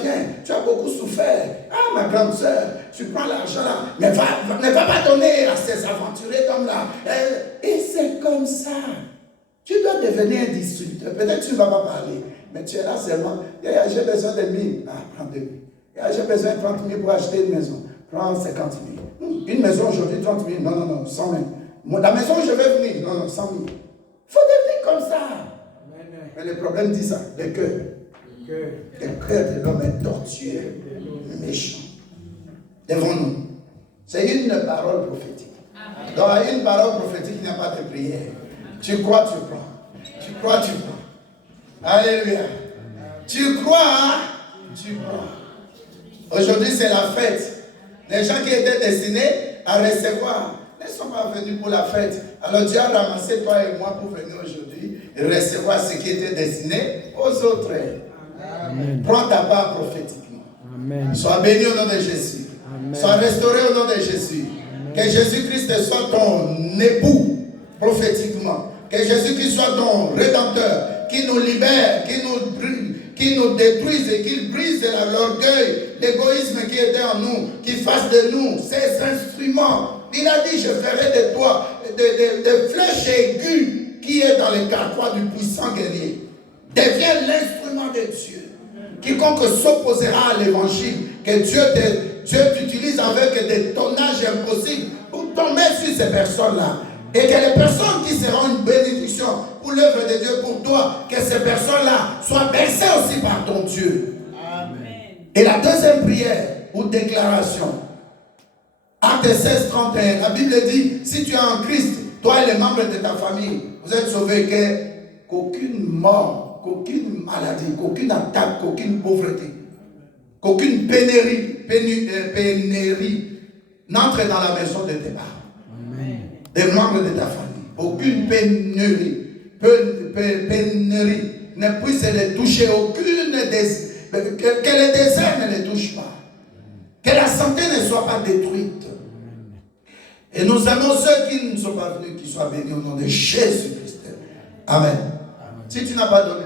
viens, tu as beaucoup souffert. Ah, ma grande soeur, tu prends l'argent là, mais ne va pas donner à ces aventuriers comme là. Et c'est comme ça. Tu dois devenir un distributeur. Peut-être que tu ne vas pas parler, mais tu es là seulement. J'ai besoin de 1000. Ah, prends 2000. J'ai besoin de 30 000 pour acheter une maison. Prends 50 000. Une maison aujourd'hui, 30 000. Non, 100 000. La maison, je vais venir. Non, 100 000. Il faut devenir comme ça. Mais le problème dit ça, le cœur. Le cœur de l'homme est tortueux, méchant. Devant nous. C'est une parole prophétique. Dans une parole prophétique, il n'y a pas de prière. Tu crois, tu prends. Tu crois, tu prends. Alléluia. Tu crois, tu prends. Aujourd'hui, c'est la fête. Les gens qui étaient destinés à recevoir ne sont pas venus pour la fête. Alors Dieu a ramassé toi et moi pour venir aujourd'hui et recevoir ce qui était destiné aux autres. Amen. Prends ta part prophétiquement. Amen. Sois béni au nom de Jésus. Amen. Sois restauré au nom de Jésus. Amen. Que Jésus-Christ soit ton époux prophétiquement. Que Jésus-Christ soit ton rédempteur, qui nous libère, qui nous détruise et qui brise l'orgueil, l'égoïsme qui était en nous, qui fasse de nous ces instruments. Il a dit, je ferai de toi des flèches aiguës qui est dans les carquois du puissant guerrier. Deviens l'instrument de Dieu. Quiconque s'opposera à l'évangile, que Dieu t'utilise avec des tonnages impossibles pour tomber sur ces personnes-là. Et que les personnes qui seront une bénédiction pour l'œuvre de Dieu pour toi, que ces personnes-là soient bercées aussi par ton Dieu. Amen. Et la deuxième prière ou déclaration, Acte 16, 31, la Bible dit, si tu es en Christ, toi et les membres de ta famille, vous êtes sauvés, qu'aucune mort, qu'aucune maladie, qu'aucune attaque, qu'aucune pauvreté, qu'aucune pénurie n'entre dans la maison de tes parents. Des membres de ta famille. Aucune pénurie ne puisse les toucher. Que le désert ne les touche pas. Que la santé ne soit pas détruite. Et nous aimons ceux qui ne sont pas venus, qui soient bénis au nom de Jésus-Christ. Amen. Si tu n'as pas donné